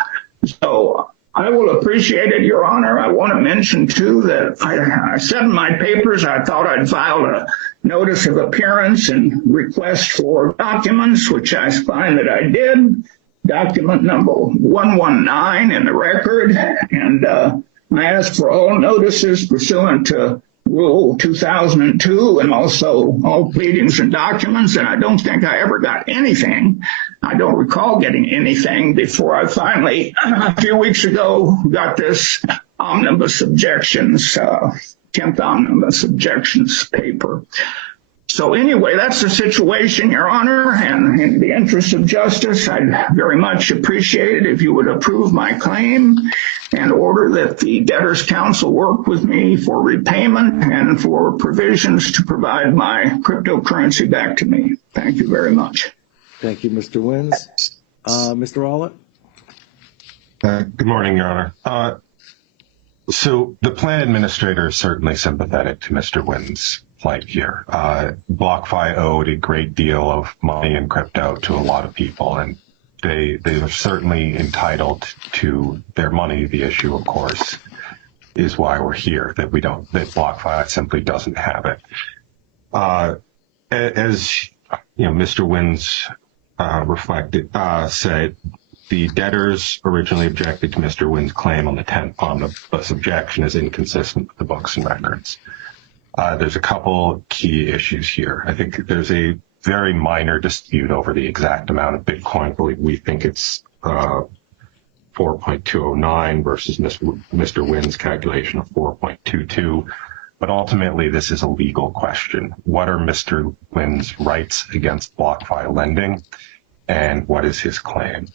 So I will appreciate it, Your Honor. I want to mention, too, that I said in my papers I thought I'd file a notice of appearance and request for documents, which I find that I did. Document number 119 in the record. And I asked for all notices pursuant to Rule 2002 and also all pleadings and documents, and I don't think I ever got anything. I don't recall getting anything before I finally, a few weeks ago, got this omnibus objections, 10th omnibus objections paper. So anyway, that's the situation, Your Honor, and in the interest of justice, I'd very much appreciate it if you would approve my claim and order that the debtor's counsel work with me for repayment and for provisions to provide my cryptocurrency back to me. Thank you very much. Thank you, Mr. Wins. Mr. Rowlett? Good morning, Your Honor. So the plan administrator is certainly sympathetic to Mr. Wynn's plight here. BlockFi owed a great deal of money in crypto to a lot of people, and they are certainly entitled to their money. The issue, of course, is why we're here, that BlockFi simply doesn't have it. As you know, Mr. Wynn's said, the debtors originally objected to Mr. Wynn's claim on the 10th omnibus objection is inconsistent with the books and records. There's a couple key issues here. I think there's a very minor dispute over the exact amount of Bitcoin. We think it's 4.209 versus Mr. Wynn's calculation of 4.22. But ultimately, this is a legal question. What are Mr. Wynn's rights against BlockFi lending, and what is his claim?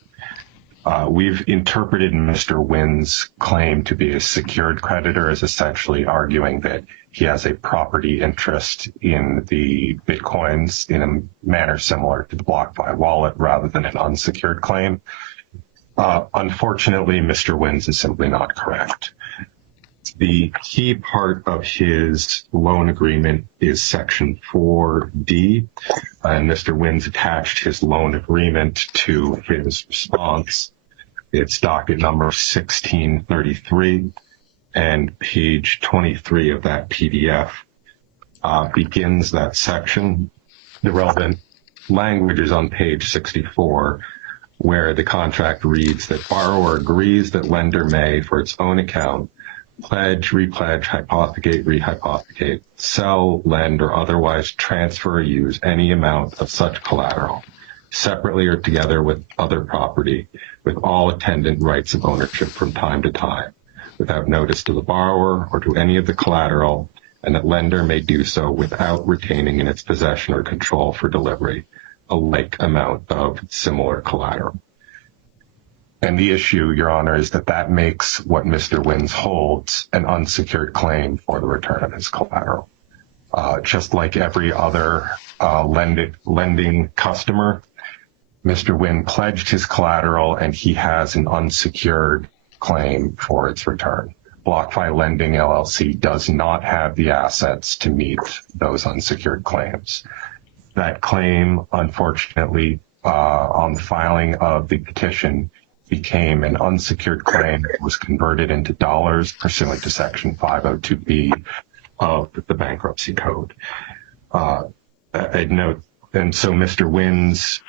We've interpreted Mr. Wynn's claim to be a secured creditor as essentially arguing that he has a property interest in the Bitcoins in a manner similar to the BlockFi wallet rather than an unsecured claim. Unfortunately, Mr. Wynn's is simply not correct. The key part of his loan agreement is Section 4D, and Mr. Wins attached his loan agreement to his response. It's docket number 1633, and page 23 of that PDF begins that section. The relevant language is on page 64, where the contract reads that borrower agrees that lender may, for its own account, pledge, repledge, hypothecate, rehypothecate, sell, lend, or otherwise transfer or use any amount of such collateral, separately or together with other property, with all attendant rights of ownership from time to time, without notice to the borrower or to any of the collateral, and that lender may do so without retaining in its possession or control for delivery a like amount of similar collateral. And the issue, Your Honor, is that that makes what Mr. Wins holds an unsecured claim for the return of his collateral. Just like every other lending customer, Mr. Wynn pledged his collateral and he has an unsecured claim for its return. BlockFi Lending LLC does not have the assets to meet those unsecured claims. That claim, unfortunately, on the filing of the petition, became an unsecured claim that was converted into dollars pursuant to Section 502B of the Bankruptcy Code. I'd note, and so Mr. Wins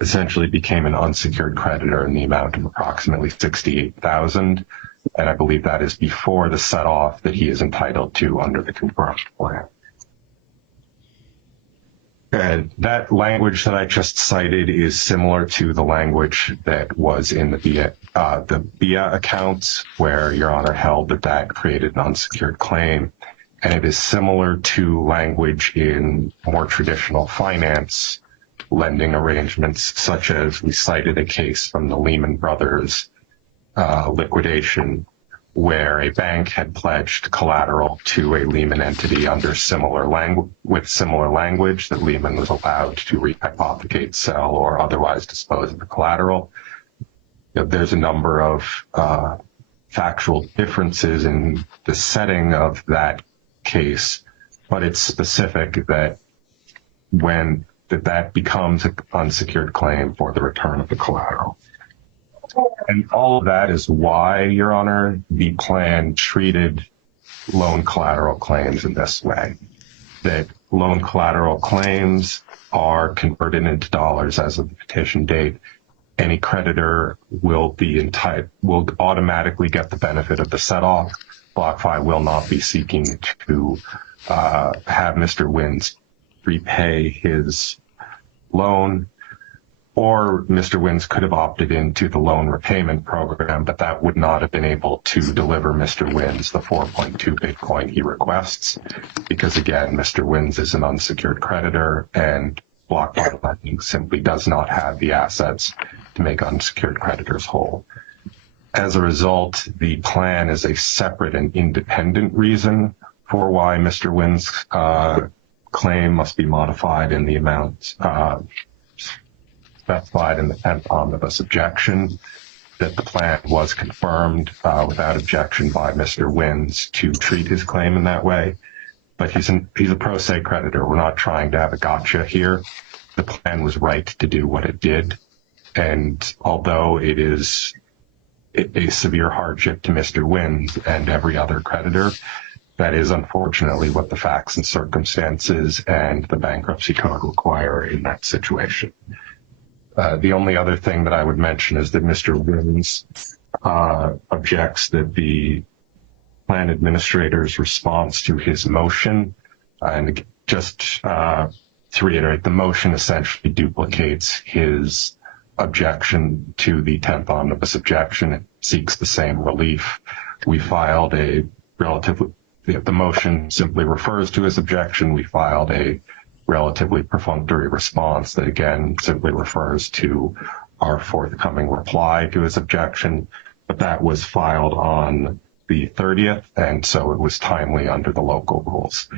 essentially became an unsecured creditor in the amount of approximately $68,000, and I believe that is before the set-off that he is entitled to under the confirmed plan. And that language that I just cited is similar to the language that was in the BIA accounts, where Your Honor held that that created an unsecured claim. And it is similar to language in more traditional finance lending arrangements, such as we cited a case from the Lehman Brothers liquidation, where a bank had pledged collateral to a Lehman entity under similar language that Lehman was allowed to rehypothecate, sell, or otherwise dispose of the collateral. There's a number of factual differences in the setting of that case, but it's specific that when that becomes an unsecured claim for the return of the collateral. And all of that is why, Your Honor, the plan treated loan collateral claims in this way. That loan collateral claims are converted into dollars as of the petition date. Any creditor will automatically get the benefit of the set-off. BlockFi will not be seeking to have Mr. Wins repay his loan, or Mr. Wins could have opted into the loan repayment program, but that would not have been able to deliver Mr. Wins the 4.2 Bitcoin he requests, because again, Mr. Wins is an unsecured creditor and BlockFi Lending simply does not have the assets to make unsecured creditors whole. As a result, the plan is a separate and independent reason for why Mr. Wins' claim must be modified in the amount specified in the 10th omnibus objection, that the plan was confirmed without objection by Mr. Wins to treat his claim in that way. But he's a pro se creditor. We're not trying to have a gotcha here. The plan was right to do what it did. And although it is a severe hardship to Mr. Wins and every other creditor, that is unfortunately what the facts and circumstances and the bankruptcy code require in that situation. The only other thing that I would mention is that Mr. Wins objects that the plan administrator's response to his motion, and just to reiterate, the motion essentially duplicates his objection to the 10th omnibus objection. It seeks the same relief. We filed the motion simply refers to his objection. We filed a relatively perfunctory response that again simply refers to our forthcoming reply to his objection, but that was filed on the 30th, and so it was timely under the local rules.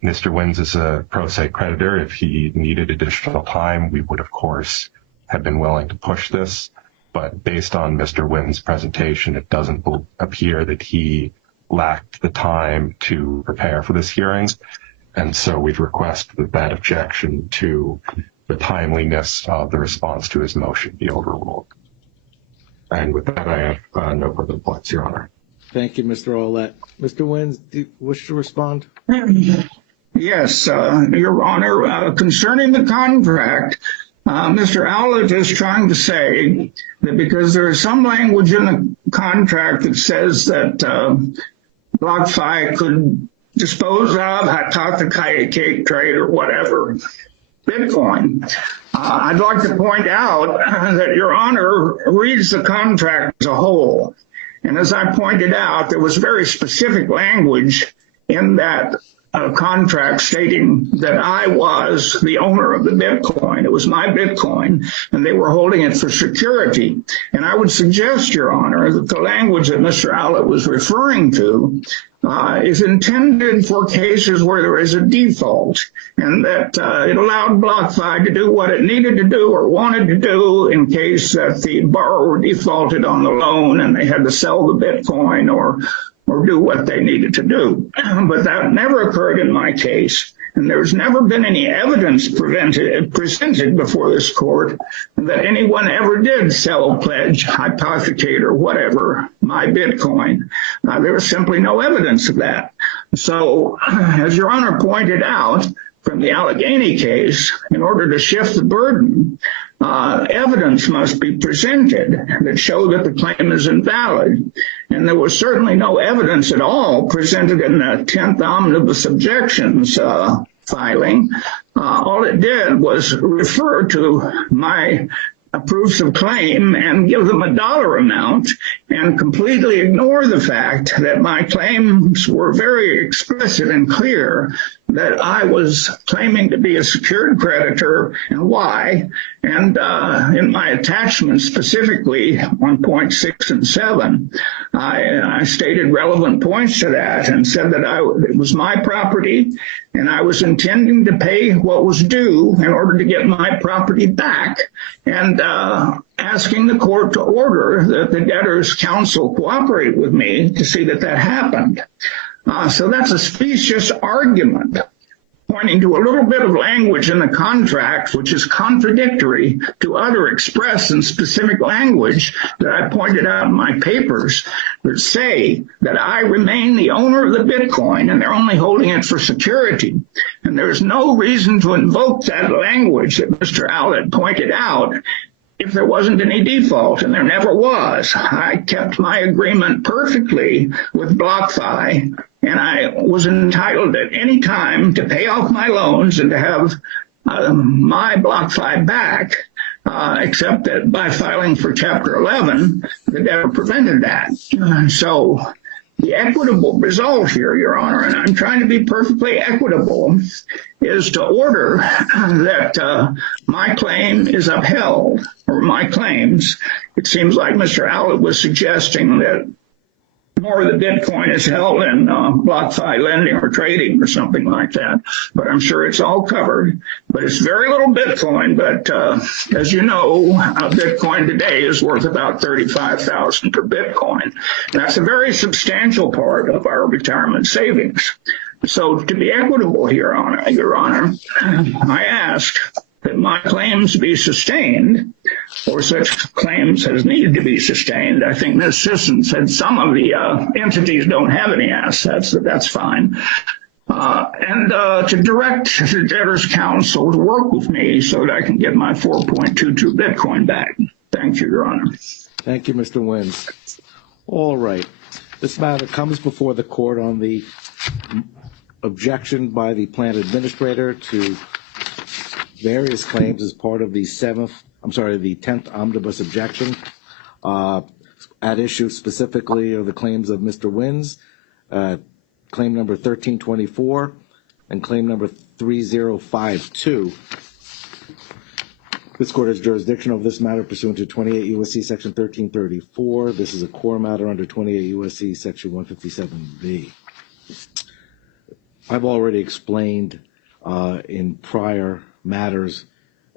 Mr. Wins is a pro se creditor. If he needed additional time, we would of course have been willing to push this, but based on Mr. Wynn's presentation, it doesn't appear that he lacked the time to prepare for this hearing. And so we've requested that objection to the timeliness of the response to his motion be overruled. And with that, I have no further points, Your Honor. Thank you, Mr. Olet. Mr. Wynn, do you wish to respond? Yes, Your Honor. Concerning the contract, Mr. Owlett is trying to say that because there is some language in the contract that says that BlockFi could dispose of, hypothecate, trade, or whatever, Bitcoin. I'd like to point out that Your Honor reads the contract as a whole. And as I pointed out, there was very specific language in that contract stating that I was the owner of the Bitcoin. It was my Bitcoin, and they were holding it for security. And I would suggest, Your Honor, that the language that Mr. Owlett was referring to is intended for cases where there is a default, and that it allowed BlockFi to do what it needed to do or wanted to do in case that the borrower defaulted on the loan and they had to sell the Bitcoin or do what they needed to do. But that never occurred in my case, and there's never been any evidence presented before this court that anyone ever did sell, pledge, hypothecate, or whatever my Bitcoin. There was simply no evidence of that. So, as Your Honor pointed out, from the Allegheny case, in order to shift the burden, evidence must be presented that show that the claim is invalid. And there was certainly no evidence at all presented in the 10th omnibus objections filing. All it did was refer to my proofs of claim and give them a dollar amount and completely ignore the fact that my claims were very explicit and clear that I was claiming to be a secured creditor and why. And in my attachment, specifically on point 6 and 7, I stated relevant points to that and said that it was my property and I was intending to pay what was due in order to get my property back, and asking the court to order that the debtor's counsel cooperate with me to see that that happened. So that's a specious argument pointing to a little bit of language in the contract which is contradictory to other express and specific language that I pointed out in my papers that say that I remain the owner of the Bitcoin and they're only holding it for security. And there's no reason to invoke that language that Mr. Owlett pointed out if there wasn't any default, and there never was. I kept my agreement perfectly with BlockFi, and I was entitled at any time to pay off my loans and to have my BlockFi back, except that by filing for Chapter 11, the debtor prevented that. So the equitable result here, Your Honor, and I'm trying to be perfectly equitable, is to order that my claim is upheld, or my claims. It seems like Mr. Owlett was suggesting that more of the Bitcoin is held in BlockFi lending or trading or something like that. But I'm sure it's all covered. But it's very little Bitcoin. But as you know, Bitcoin today is worth about $35,000 per Bitcoin. That's a very substantial part of our retirement savings. So to be equitable here, Your Honor, I ask that my claims be sustained, or such claims as needed to be sustained. I think Ms. Sisson said some of the entities don't have any assets, so that's fine. And to direct the debtor's counsel to work with me so that I can get my 4.22 Bitcoin back. Thank you, Your Honor. Thank you, Mr. Wins. All right. This matter comes before the court on the objection by the plan administrator to various claims as part of the 10th omnibus objection. At issue specifically are the claims of Mr. Wins, claim number 1324 and claim number 3052. This court has jurisdiction over this matter pursuant to 28 U.S.C. section 1334. This is a core matter under 28 U.S.C. section 157B. I've already explained in prior matters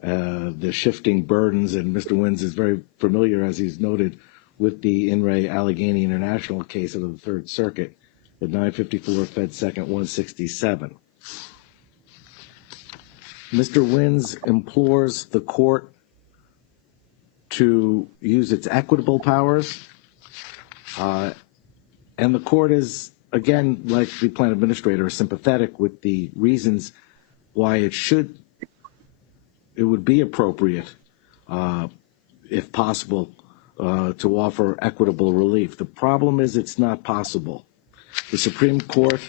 the shifting burdens, and Mr. Wins is very familiar, as he's noted, with the In re Allegheny International case of the Third Circuit at 954 Fed 2nd 167. Mr. Wins implores the court to use its equitable powers, and the court is, again, like the plan administrator, sympathetic with the reasons why it would be appropriate, if possible, to offer equitable relief. The problem is it's not possible. The Supreme Court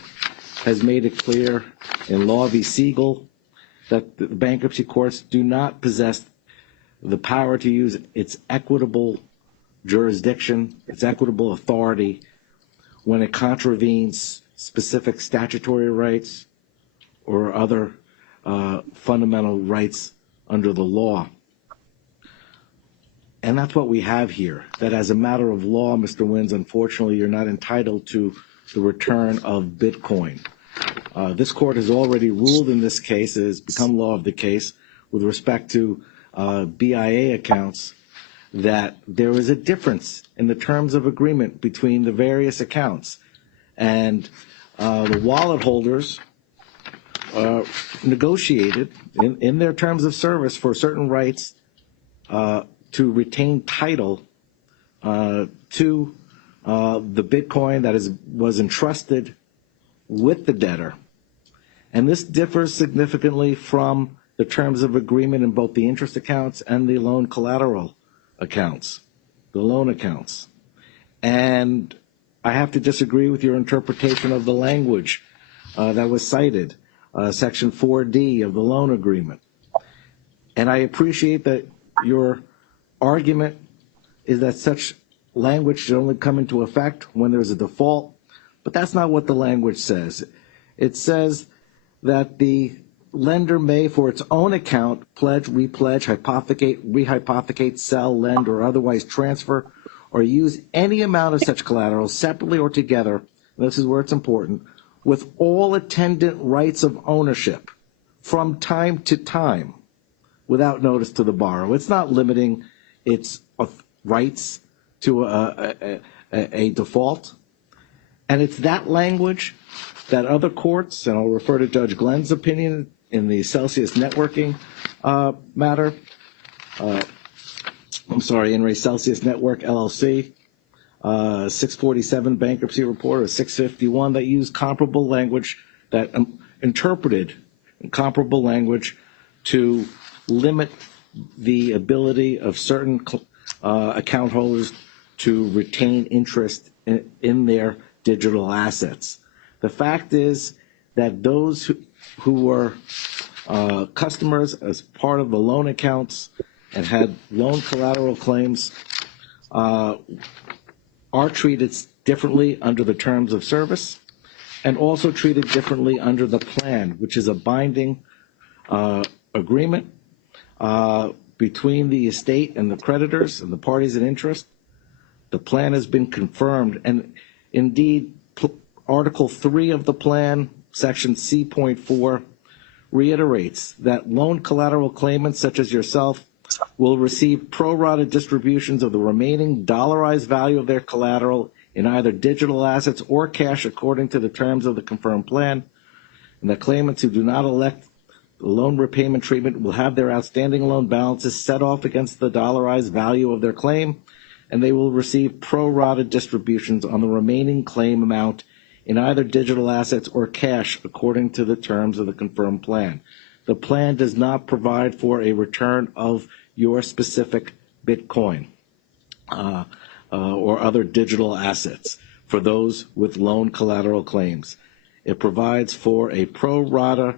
has made it clear in Law v. Siegel that the bankruptcy courts do not possess the power to use its equitable jurisdiction, its equitable authority, when it contravenes specific statutory rights or other fundamental rights under the law. And that's what we have here, that as a matter of law, Mr. Wins, unfortunately, you're not entitled to the return of Bitcoin. This court has already ruled in this case, it has become law of the case, with respect to BIA accounts, that there is a difference in the terms of agreement between the various accounts. And the wallet holders negotiated in their terms of service for certain rights to retain title to the Bitcoin that was entrusted with the debtor. And this differs significantly from the terms of agreement in both the interest accounts and the loan collateral accounts, the loan accounts. And I have to disagree with your interpretation of the language that was cited, Section 4D of the loan agreement. And I appreciate that your argument is that such language should only come into effect when there's a default, but that's not what the language says. It says that the lender may, for its own account, pledge, repledge, hypothecate, rehypothecate, sell, lend, or otherwise transfer or use any amount of such collateral separately or together, and this is where it's important, with all attendant rights of ownership from time to time without notice to the borrower. It's not limiting its rights to a default. And it's that language that other courts, and I'll refer to Judge Glenn's opinion in the Celsius networking matter, In re Celsius Network LLC, 647 bankruptcy report or 651, that used comparable language, that interpreted comparable language to limit the ability of certain account holders to retain interest in their digital assets. The fact is that those who were customers as part of the loan accounts and had loan collateral claims are treated differently under the terms of service and also treated differently under the plan, which is a binding agreement between the estate and the creditors and the parties in interest. The plan has been confirmed, and indeed, Article 3 of the plan, Section C.4, reiterates that loan collateral claimants such as yourself will receive pro-rata distributions of the remaining dollarized value of their collateral in either digital assets or cash according to the terms of the confirmed plan, and that claimants who do not elect the loan repayment treatment will have their outstanding loan balances set off against the dollarized value of their claim, and they will receive pro-rata distributions on the remaining claim amount in either digital assets or cash according to the terms of the confirmed plan. The plan does not provide for a return of your specific Bitcoin or other digital assets for those with loan collateral claims. It provides for a pro-rata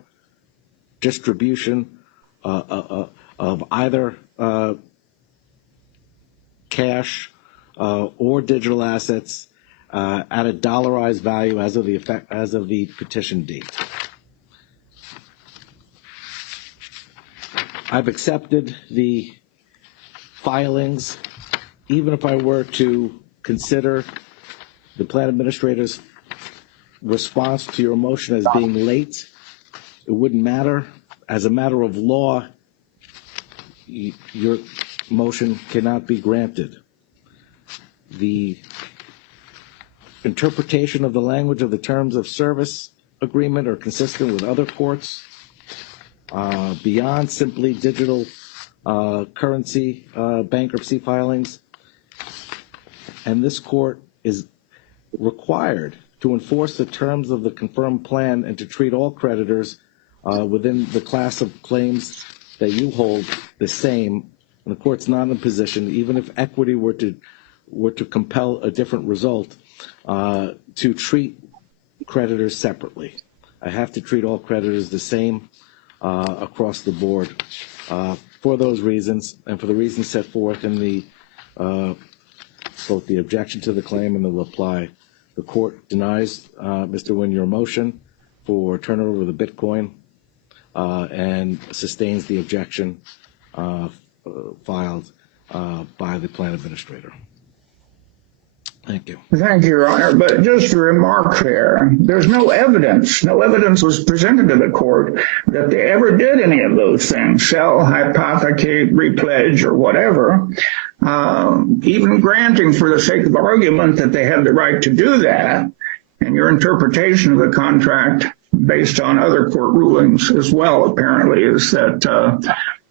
distribution of either cash or digital assets at a dollarized value as of the petition date. I've accepted the filings, even if I were to consider the plan administrator's response to your motion as being late. It wouldn't matter. As a matter of law, your motion cannot be granted. The interpretation of the language of the terms of service agreement are consistent with other courts beyond simply digital currency bankruptcy filings. And this court is required to enforce the terms of the confirmed plan and to treat all creditors within the class of claims that you hold the same. And the court's not in a position, even if equity were to compel a different result, to treat creditors separately. I have to treat all creditors the same across the board. For those reasons, and for the reasons set forth in the both the objection to the claim and the reply, the court denies Mr. Nguyen your motion for turnover of the Bitcoin and sustains the objection filed by the plan administrator. Thank you. Thank you, Your Honor. But just a remark there, there's no evidence. No evidence was presented to the court that they ever did any of those things, sell, hypothecate, repledge, or whatever. Even granting for the sake of argument that they had the right to do that, and your interpretation of the contract based on other court rulings as well, apparently, is that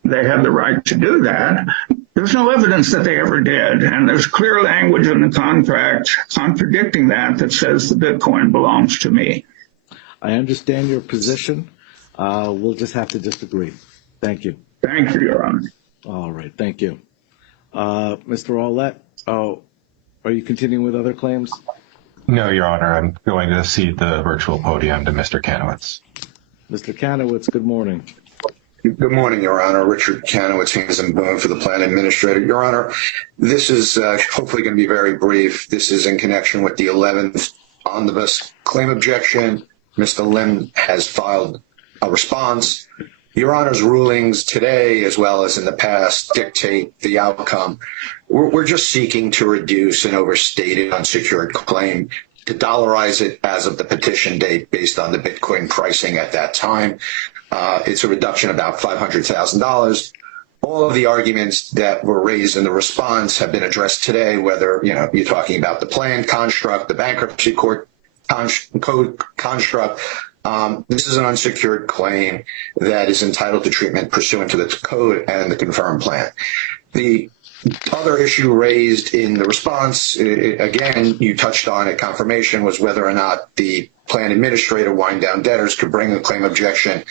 they had the right to do that. There's no evidence that they ever did, and there's clear language in the contract contradicting that says the Bitcoin belongs to me. I understand your position. We'll just have to disagree. Thank you. Thank you, Your Honor. All right, thank you. Mr. Aulett, are you continuing with other claims? No, Your Honor. I'm going to cede the virtual podium to Mr. Kanowitz. Mr. Kanowitz, good morning. Good morning, Your Honor. Richard Kanowitz, Haynes and Boone for the plan administrator. Your Honor, this is hopefully going to be very brief. This is in connection with the 11th omnibus claim objection. Mr. Lim has filed a response. Your Honor's rulings today, as well as in the past, dictate the outcome. We're just seeking to reduce an overstated unsecured claim, to dollarize it as of the petition date based on the Bitcoin pricing at that time. It's a reduction of about $500,000. All of the arguments that were raised in the response have been addressed today, whether you're talking about the plan construct, the bankruptcy court code construct. This is an unsecured claim that is entitled to treatment pursuant to the code and the confirmed plan. The other issue raised in the response, again, you touched on at confirmation, was whether or not the plan administrator, wind down debtors, could bring a claim objection.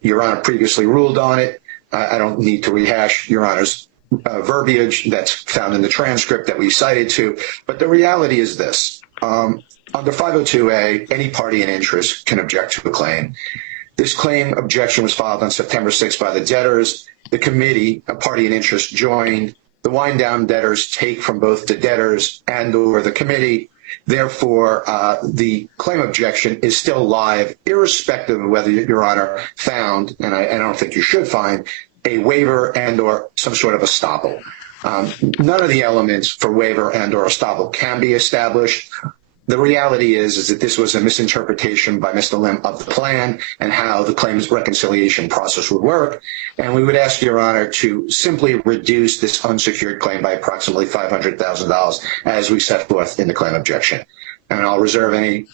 Your Honor previously ruled on it. I don't need to rehash Your Honor's verbiage that's found in the transcript that we cited to, but the reality is this. Under 502A, any party in interest can object to a claim. This claim objection was filed on September 6th by the debtors. The committee, a party in interest, joined. The wind down debtors take from both the debtors and or the committee. Therefore, the claim objection is still live, irrespective of whether Your Honor found, and I don't think you should find, a waiver and or some sort of estoppel. None of the elements for waiver and or estoppel can be established. The reality is that this was a misinterpretation by Mr. Lim of the plan and how the claims reconciliation process would work. And we would ask Your Honor to simply reduce this unsecured claim by approximately $500,000 as we set forth in the claim objection. And I'll reserve any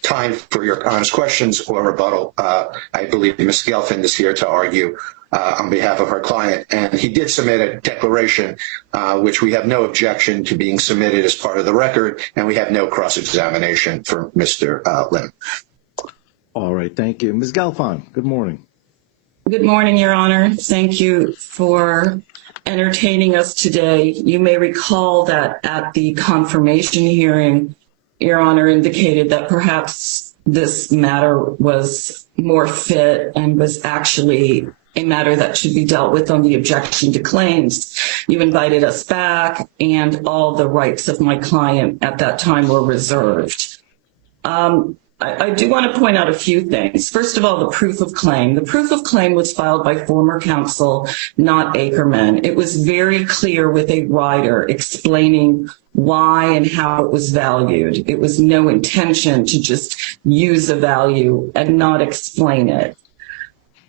time for Your Honor's questions or rebuttal. I believe Ms. Gelfand is here to argue on behalf of her client. And he did submit a declaration, which we have no objection to being submitted as part of the record, and we have no cross-examination for Mr. Lim. All right, thank you. Ms. Gelfand, good morning. Good morning, Your Honor. Thank you for entertaining us today. You may recall that at the confirmation hearing, Your Honor indicated that perhaps this matter was more fit and was actually a matter that should be dealt with on the objection to claims. You invited us back, and all the rights of my client at that time were reserved. I do want to point out a few things. First of all, the proof of claim. The proof of claim was filed by former counsel, not Ackerman. It was very clear with a rider explaining why and how it was valued. It was no intention to just use a value and not explain it.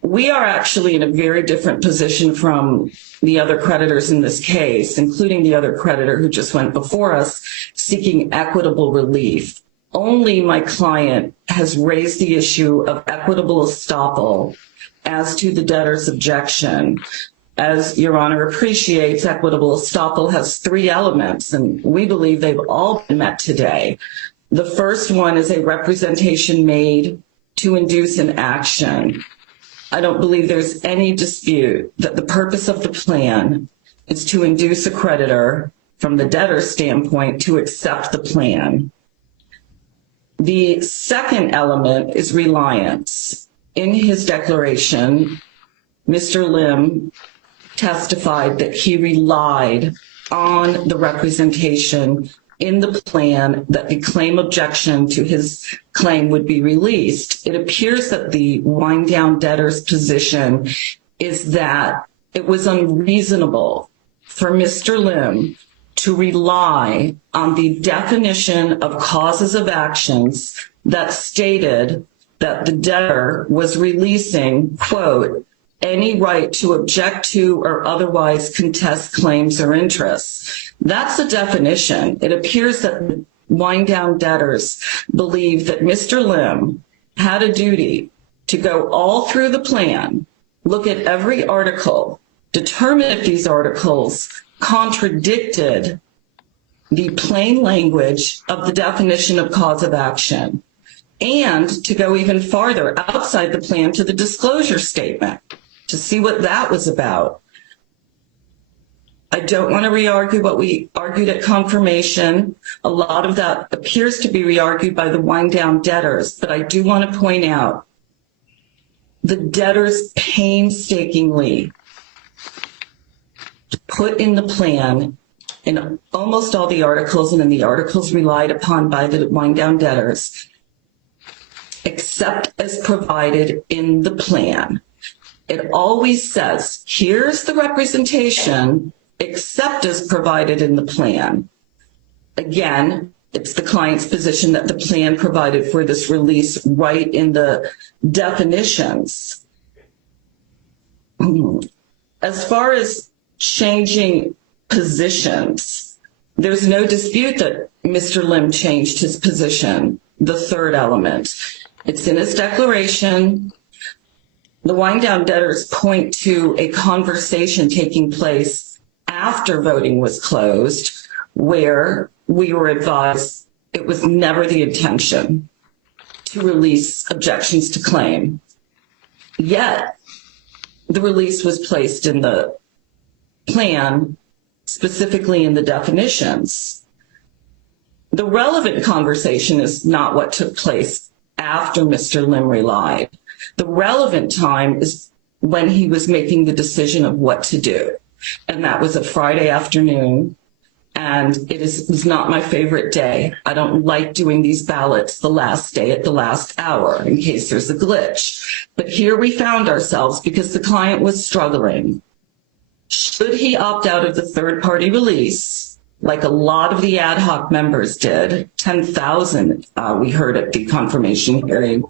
we are actually in a very different position from the other creditors in this case, including the other creditor who just went before us, seeking equitable relief. Only my client has raised the issue of equitable estoppel as to the debtor's objection. As Your Honor appreciates, equitable estoppel has three elements, and we believe they've all been met today. The first one is a representation made to induce an action. I don't believe there's any dispute that the purpose of the plan is to induce a creditor, from the debtor's standpoint, to accept the plan. The second element is reliance. In his declaration, Mr. Lim testified that he relied on the representation in the plan that the claim objection to his claim would be released. It appears that the wind down debtor's position is that it was unreasonable for Mr. Lim to rely on the definition of causes of actions that stated that the debtor was releasing, quote, any right to object to or otherwise contest claims or interests. That's the definition. It appears that the wind down debtors believe that Mr. Lim had a duty to go all through the plan, look at every article, determine if these articles contradicted the plain language of the definition of cause of action, and to go even farther outside the plan to the disclosure statement to see what that was about. I don't want to re-argue what we argued at confirmation. A lot of that appears to be re-argued by the wind down debtors, but I do want to point out the debtors painstakingly put in the plan in almost all the articles and in the articles relied upon by the wind down debtors, except as provided in the plan. It always says, here's the representation, except as provided in the plan. Again, it's the client's position that the plan provided for this release right in the definitions. As far as changing positions, there's no dispute that Mr. Lim changed his position, the third element. It's in his declaration. The wind down debtors point to a conversation taking place after voting was closed, where we were advised it was never the intention to release objections to claim. Yet, the release was placed in the plan, specifically in the definitions. The relevant conversation is not what took place after Mr. Lim relied. The relevant time is when he was making the decision of what to do. And that was a Friday afternoon. And it was not my favorite day. I don't like doing these ballots the last day at the last hour in case there's a glitch. But here we found ourselves because the client was struggling. Should he opt out of the third-party release, like a lot of the ad hoc members did, 10,000 we heard at the confirmation hearing,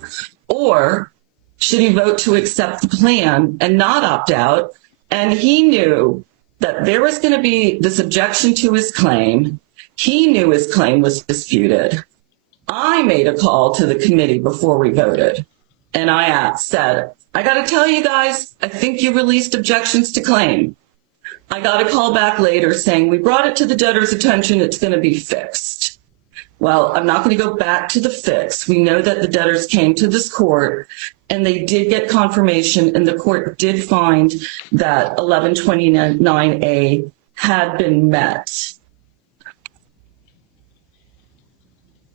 or should he vote to accept the plan and not opt out? And he knew that there was going to be this objection to his claim. He knew his claim was disputed. I made a call to the committee before we voted, and I said, I got to tell you guys, I think you released objections to claim. I got a call back later saying, we brought it to the debtor's attention, it's going to be fixed. Well, I'm not going to go back to the fix. We know that the debtors came to this court and they did get confirmation, and the court did find that 1129A had been met.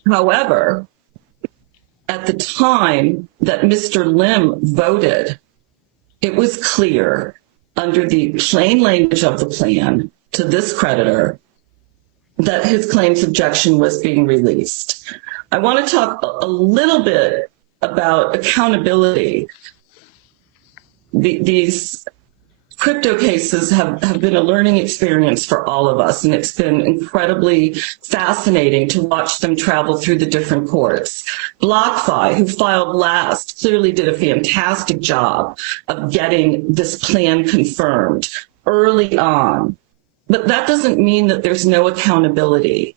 However, at the time that Mr. Lim voted, it was clear under the plain language of the plan to this creditor that his claims objection was being released. I want to talk a little bit about accountability. These crypto cases have been a learning experience for all of us, and it's been incredibly fascinating to watch them travel through the different courts. BlockFi, who filed last, clearly did a fantastic job of getting this plan confirmed early on. But that doesn't mean that there's no accountability.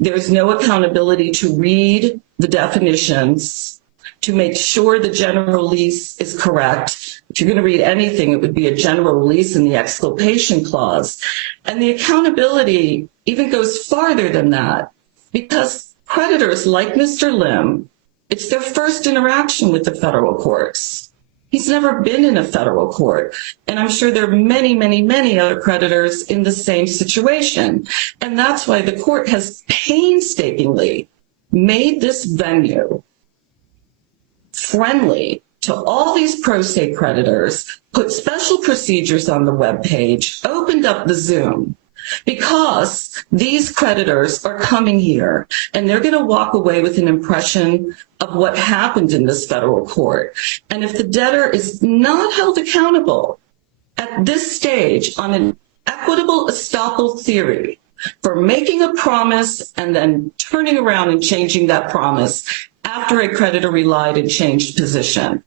There's no accountability to read the definitions, to make sure the general release is correct. If you're going to read anything, it would be a general release in the exculpation clause. And the accountability even goes farther than that, because creditors like Mr. Lim, it's their first interaction with the federal courts. He's never been in a federal court. And I'm sure there are many, many, many other creditors in the same situation. And that's why the court has painstakingly made this venue friendly to all these pro se creditors, put special procedures on the webpage, opened up the Zoom, because these creditors are coming here and they're going to walk away with an impression of what happened in this federal court. And if the debtor is not held accountable at this stage on an equitable estoppel theory for making a promise and then turning around and changing that promise after a creditor relied and changed position,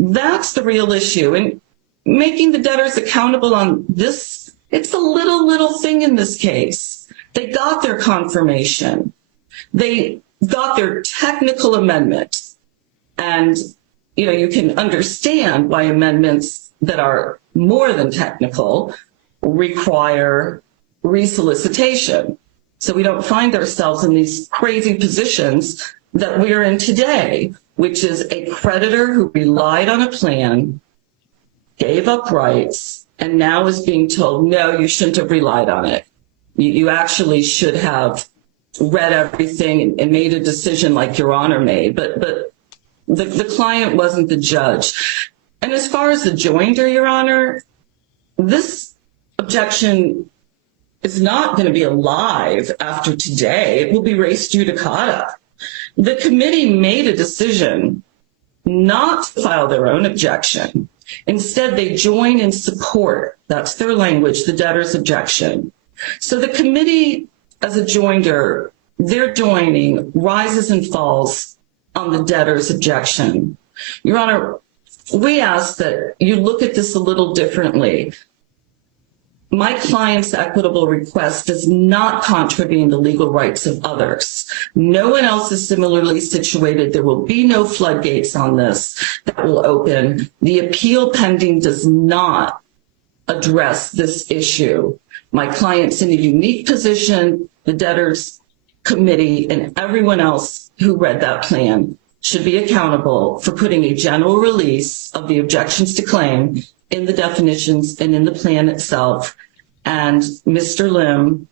that's the real issue. And making the debtors accountable on this, it's a little thing in this case. They got their confirmation. They got their technical amendment. And, you can understand why amendments that are more than technical require resolicitation. So we don't find ourselves in these crazy positions that we're in today, which is a creditor who relied on a plan, gave up rights, and now is being told, no, you shouldn't have relied on it. You actually should have read everything and made a decision like Your Honor made, but the client wasn't the judge. And as far as the joinder, Your Honor, this objection is not going to be alive after today. It will be res judicata. The committee made a decision not to file their own objection. Instead, they join in support, that's their language, the debtor's objection. So the committee, as a joinder, their joining rises and falls on the debtor's objection. Your Honor, we ask that you look at this a little differently. My client's equitable request does not contravene the legal rights of others. No one else is similarly situated. There will be no floodgates on this that will open. The appeal pending does not address this issue. My client's in a unique position. The debtors committee and everyone else who read that plan should be accountable for putting a general release of the objections to claim in the definitions and in the plan itself. And Mr. Lim,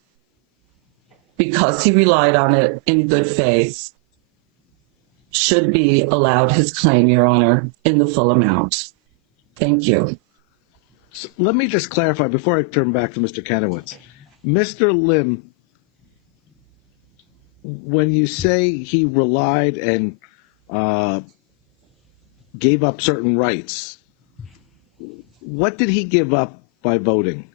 because he relied on it in good faith, should be allowed his claim, Your Honor, in the full amount. Thank you. So let me just clarify before I turn back to Mr. Kanowitz. Mr. Lim, when you say he relied and gave up certain rights, what did he give up by voting?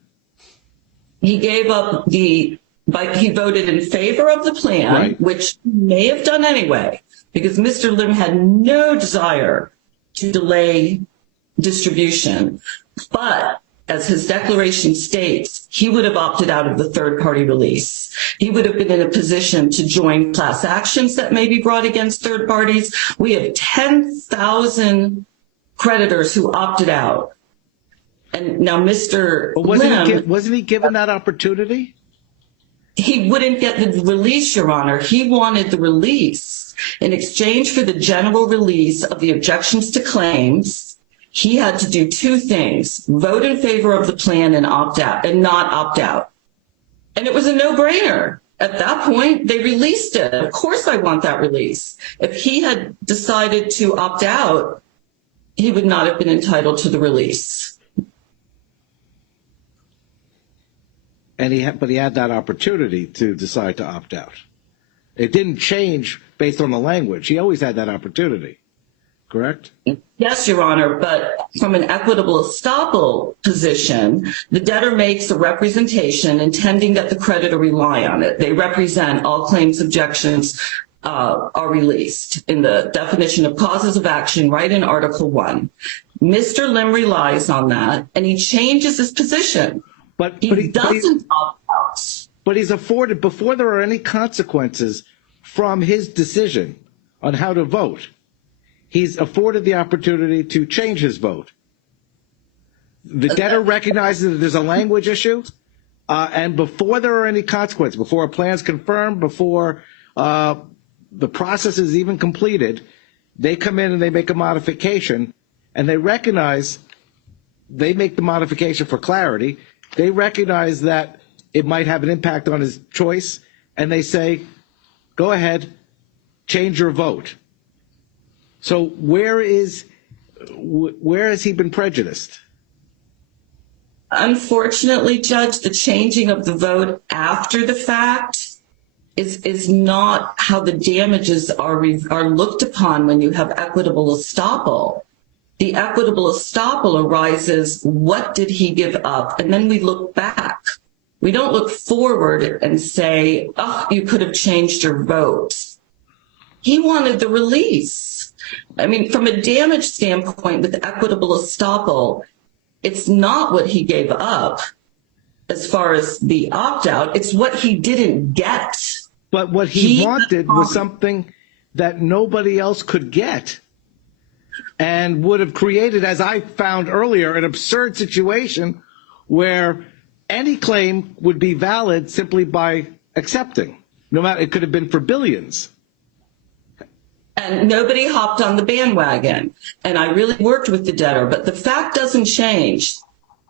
He gave up he voted in favor of the plan, right, which he may have done anyway, because Mr. Lim had no desire to delay distribution. But as his declaration states, he would have opted out of the third-party release. He would have been in a position to join class actions that may be brought against third parties. We have 10,000 creditors who opted out. And now Mr. Lim... Wasn't he given that opportunity? He wouldn't get the release, Your Honor. He wanted the release. In exchange for the general release of the objections to claims, he had to do two things: vote in favor of the plan and opt out, and not opt out. And it was a no-brainer. At that point, they released it. Of course I want that release. If he had decided to opt out, he would not have been entitled to the release. But he had that opportunity to decide to opt out. It didn't change based on the language. He always had that opportunity. correct? Yes, Your Honor, but from an equitable estoppel position, the debtor makes a representation intending that the creditor rely on it. They represent all claims objections are released in the definition of causes of action right in Article 1. Mr. Lim relies on that, and he changes his position. He doesn't opt out. But he's afforded, before there are any consequences from his decision on how to vote, he's afforded the opportunity to change his vote. The debtor recognizes that there's a language issue, and before there are any consequences, before a plan's confirmed, before the process is even completed, they come in and they make a modification, and they recognize, they make the modification for clarity, they recognize that it might have an impact on his choice, and they say, go ahead, change your vote. So where has he been prejudiced? Unfortunately, Judge, the changing of the vote after the fact is not how the damages are looked upon when you have equitable estoppel. The equitable estoppel arises, what did he give up? And then we look back. We don't look forward and say, oh, you could have changed your vote. He wanted the release. I mean, from a damage standpoint with equitable estoppel, it's not what he gave up as far as the opt-out. It's what he didn't get. But what he wanted was something that nobody else could get, and would have created, as I found earlier, an absurd situation where any claim would be valid simply by accepting. No matter, it could have been for billions. And nobody hopped on the bandwagon. And I really worked with the debtor, but the fact doesn't change.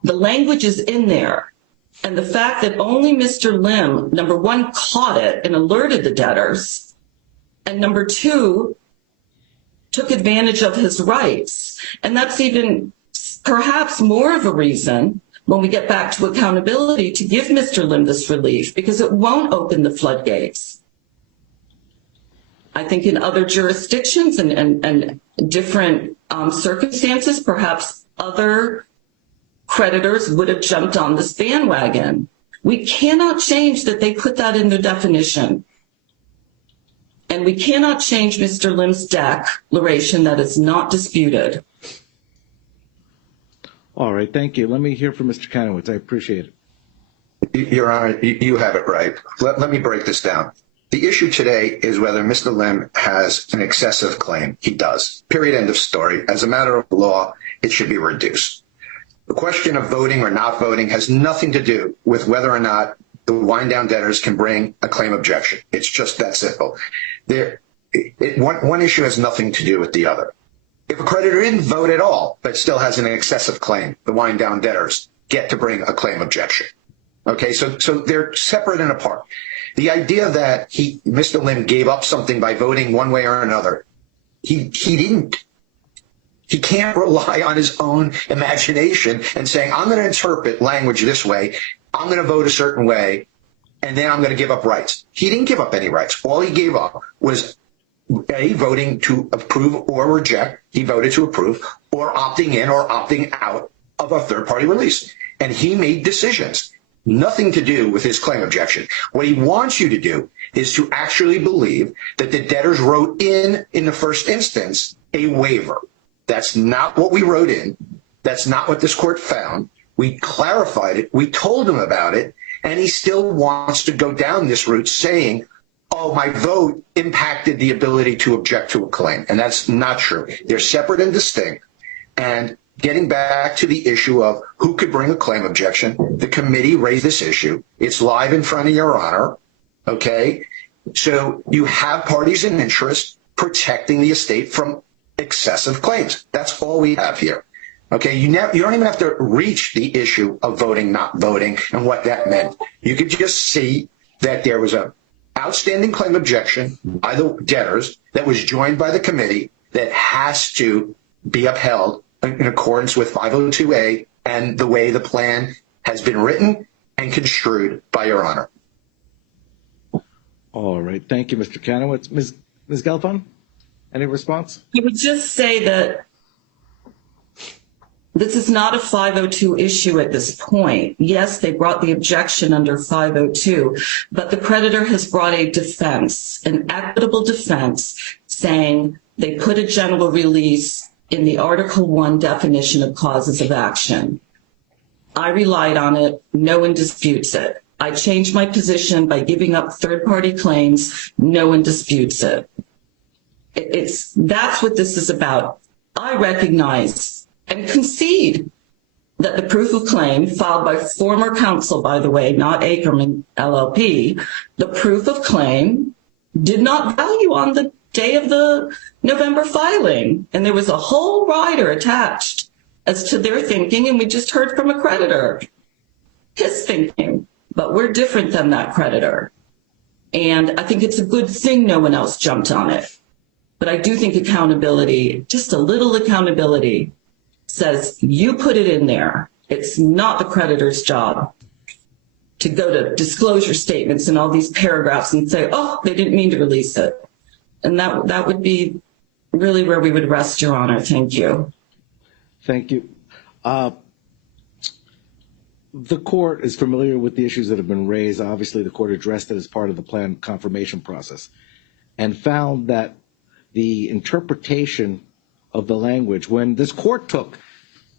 The language is in there. And the fact that only Mr. Lim, number one, caught it and alerted the debtors, and number two, took advantage of his rights. And that's even perhaps more of a reason when we get back to accountability to give Mr. Lim this relief, because it won't open the floodgates. I think in other jurisdictions and different circumstances, perhaps other creditors would have jumped on this bandwagon. We cannot change that they put that in their definition. And we cannot change Mr. Lim's declaration that is not disputed. All right, thank you. Let me hear from Mr. Kanowitz. I appreciate it. Your Honor, you have it right. Let me break this down. The issue today is whether Mr. Lim has an excessive claim. He does. Period. End of story. As a matter of law, it should be reduced. The question of voting or not voting has nothing to do with whether or not the wind down debtors can bring a claim objection. It's just that simple. One issue has nothing to do with the other. If a creditor didn't vote at all, but still has an excessive claim, the wind down debtors get to bring a claim objection. Okay, so they're separate and apart. The idea that Mr. Lim gave up something by voting one way or another, he didn't. He can't rely on his own imagination and saying, I'm going to interpret language this way, I'm going to vote a certain way, and then I'm going to give up rights. He didn't give up any rights. All he gave up was A, voting to approve or reject. He voted to approve, or opting in or opting out of a third-party release. And he made decisions. Nothing to do with his claim objection. What he wants you to do is to actually believe that the debtors wrote in the first instance, a waiver. That's not what we wrote in. That's not what this court found. We clarified it. We told him about it. And he still wants to go down this route saying, oh, my vote impacted the ability to object to a claim. And that's not true. They're separate and distinct. And getting back to the issue of who could bring a claim objection, the committee raised this issue. It's live in front of Your Honor. Okay? So you have parties in interest protecting the estate from excessive claims. That's all we have here. Okay, you don't even have to reach the issue of voting, not voting, and what that meant. You could just see that there was an outstanding claim objection by the debtors that was joined by the committee that has to be upheld in accordance with 502A and the way the plan has been written and construed by Your Honor. All right, thank you, Mr. Kanowitz. Ms. Gelfand? Any response? I would just say that this is not a 502 issue at this point. Yes, they brought the objection under 502, but the creditor has brought a defense, an equitable defense, saying they put a general release in the Article 1 definition of causes of action. I relied on it. No one disputes it. I changed my position by giving up third-party claims. No one disputes it. That's what this is about. I recognize and concede that the proof of claim filed by former counsel, by the way, not Ackerman LLP, the proof of claim did not value on the day of the November filing. And there was a whole rider attached as to their thinking, and we just heard from a creditor, his thinking. But we're different than that creditor. And I think it's a good thing no one else jumped on it. But I do think accountability, just a little accountability, says you put it in there. It's not the creditor's job to go to disclosure statements and all these paragraphs and say, oh, they didn't mean to release it. And that would be really where we would rest, Your Honor. Thank you. Thank you. The court is familiar with the issues that have been raised. Obviously, the court addressed it as part of the plan confirmation process and found that the interpretation of the language, when this court took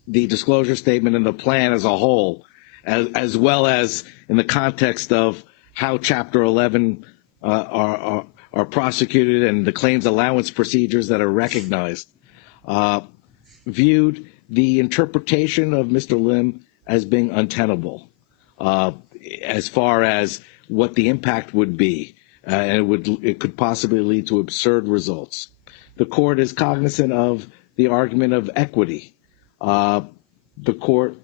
the disclosure statement and the plan as a whole, as well as in the context of how Chapter 11 are prosecuted and the claims allowance procedures that are recognized, viewed the interpretation of Mr. Lim as being untenable as far as what the impact would be, and it could possibly lead to absurd results. The court is cognizant of the argument of equity. The court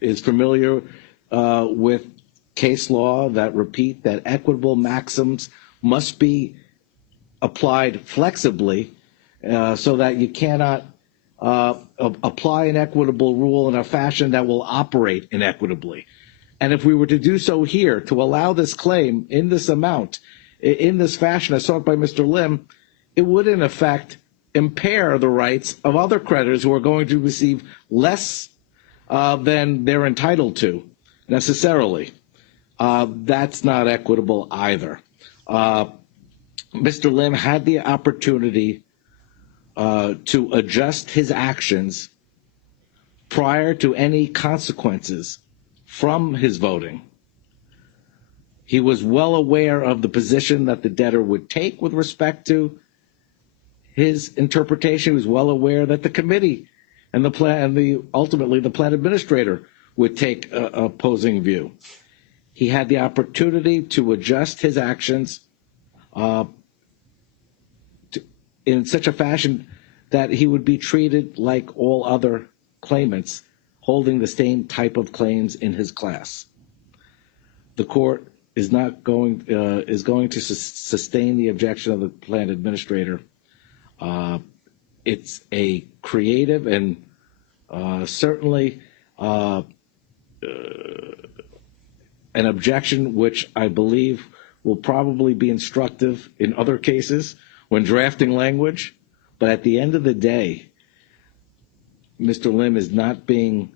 is familiar with case law that repeat that equitable maxims must be applied flexibly so that you cannot apply an equitable rule in a fashion that will operate inequitably. And if we were to do so here, to allow this claim in this amount, in this fashion as sought by Mr. Lim, it would in effect impair the rights of other creditors who are going to receive less than they're entitled to necessarily. That's not equitable either. Mr. Lim had the opportunity to adjust his actions prior to any consequences from his voting. He was well aware of the position that the debtor would take with respect to his interpretation. He was well aware that the committee and the plan, and ultimately the plan administrator would take an opposing view. He had the opportunity to adjust his actions in such a fashion that he would be treated like all other claimants holding the same type of claims in his class. The court is going to sustain the objection of the plan administrator. It's a creative and certainly an objection which I believe will probably be instructive in other cases when drafting language. But at the end of the day, Mr. Lim is not being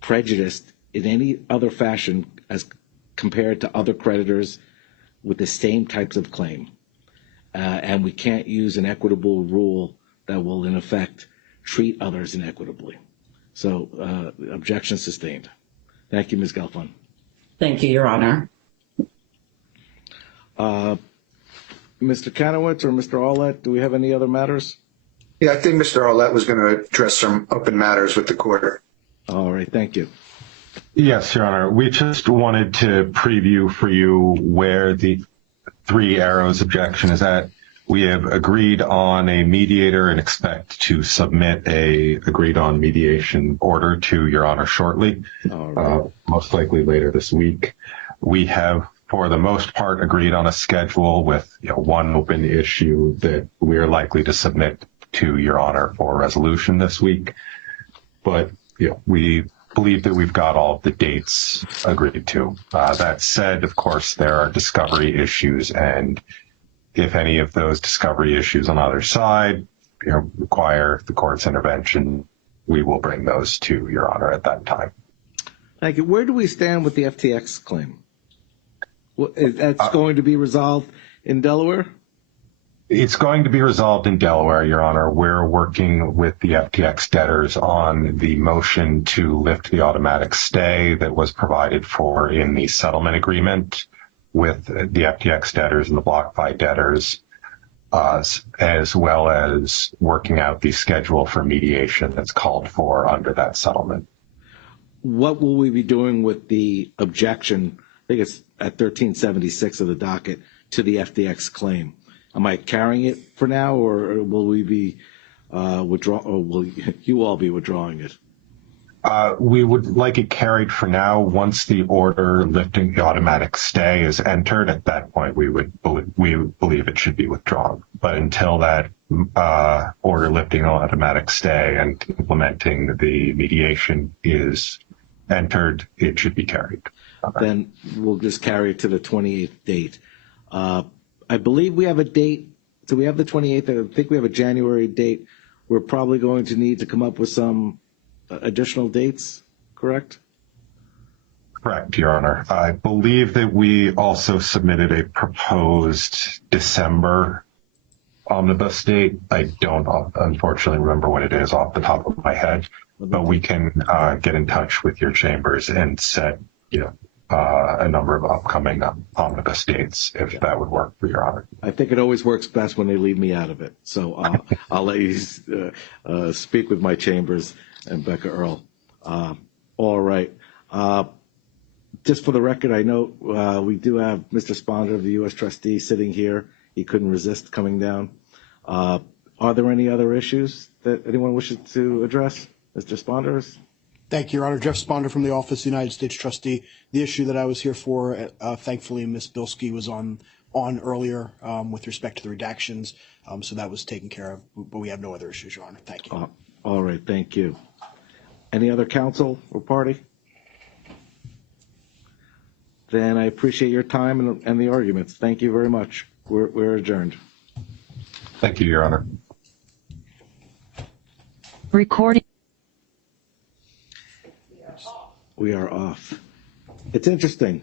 prejudiced in any other fashion as compared to other creditors with the same types of claim. And we can't use an equitable rule that will, in effect, treat others inequitably. So, objection sustained. Thank you, Ms. Galfon. Thank you, Your Honor. Mr. Kanowitz or Mr. Aulett, do we have any other matters? Yeah, I think Mr. Aulett was going to address some open matters with the court. All right, thank you. Yes, Your Honor. We just wanted to preview for you where the Three Arrows objection is at. We have agreed on a mediator and expect to submit a agreed on mediation order to Your Honor shortly, most likely later this week. We have, for the most part, agreed on a schedule with one open issue that we are likely to submit to Your Honor for resolution this week. But we believe that we've got all of the dates agreed to. That said, of course, there are discovery issues and if any of those discovery issues on either side, require the court's intervention, we will bring those to Your Honor at that time. Thank you. Where do we stand with the FTX claim? That's going to be resolved in Delaware? It's going to be resolved in Delaware, Your Honor. We're working with the FTX debtors on the motion to lift the automatic stay that was provided for in the settlement agreement with the FTX debtors and the BlockFi debtors, as well as working out the schedule for mediation that's called for under that settlement. What will we be doing with the objection, I think it's at 1376 of the docket, to the FTX claim? Am I carrying it for now, or will we be or will you all be withdrawing it? We would like it carried for now. Once the order lifting the automatic stay is entered, at that point we believe it should be withdrawn. But until that order lifting the automatic stay and implementing the mediation is entered, it should be carried. Then we'll just carry it to the 28th date. I believe we have a date. So we have the 28th. I think we have a January date. We're probably going to need to come up with some additional dates, correct? Correct, Your Honor. I believe that we also submitted a proposed December omnibus date. I don't unfortunately remember what it is off the top of my head, but we can get in touch with your chambers and set, a number of upcoming omnibus dates, if that would work for Your Honor. I think it always works best when they leave me out of it. So I'll let you speak with my chambers and Becca Earl. All right. Just for the record, I know we do have Mr. Sponder of the U.S. trustee sitting here. He couldn't resist coming down. Are there any other issues that anyone wishes to address? Mr. Sponders? Thank you, Your Honor. Jeff Sponder from the Office of the United States Trustee. The issue that I was here for, thankfully, Ms. Bilski was on earlier with respect to the redactions, so that was taken care of, but we have no other issues, Your Honor. Thank you. All right, thank you. Any other counsel or party? Then I appreciate your time and the arguments. Thank you very much. We're adjourned. Thank you, Your Honor. Recording. We are off. It's interesting.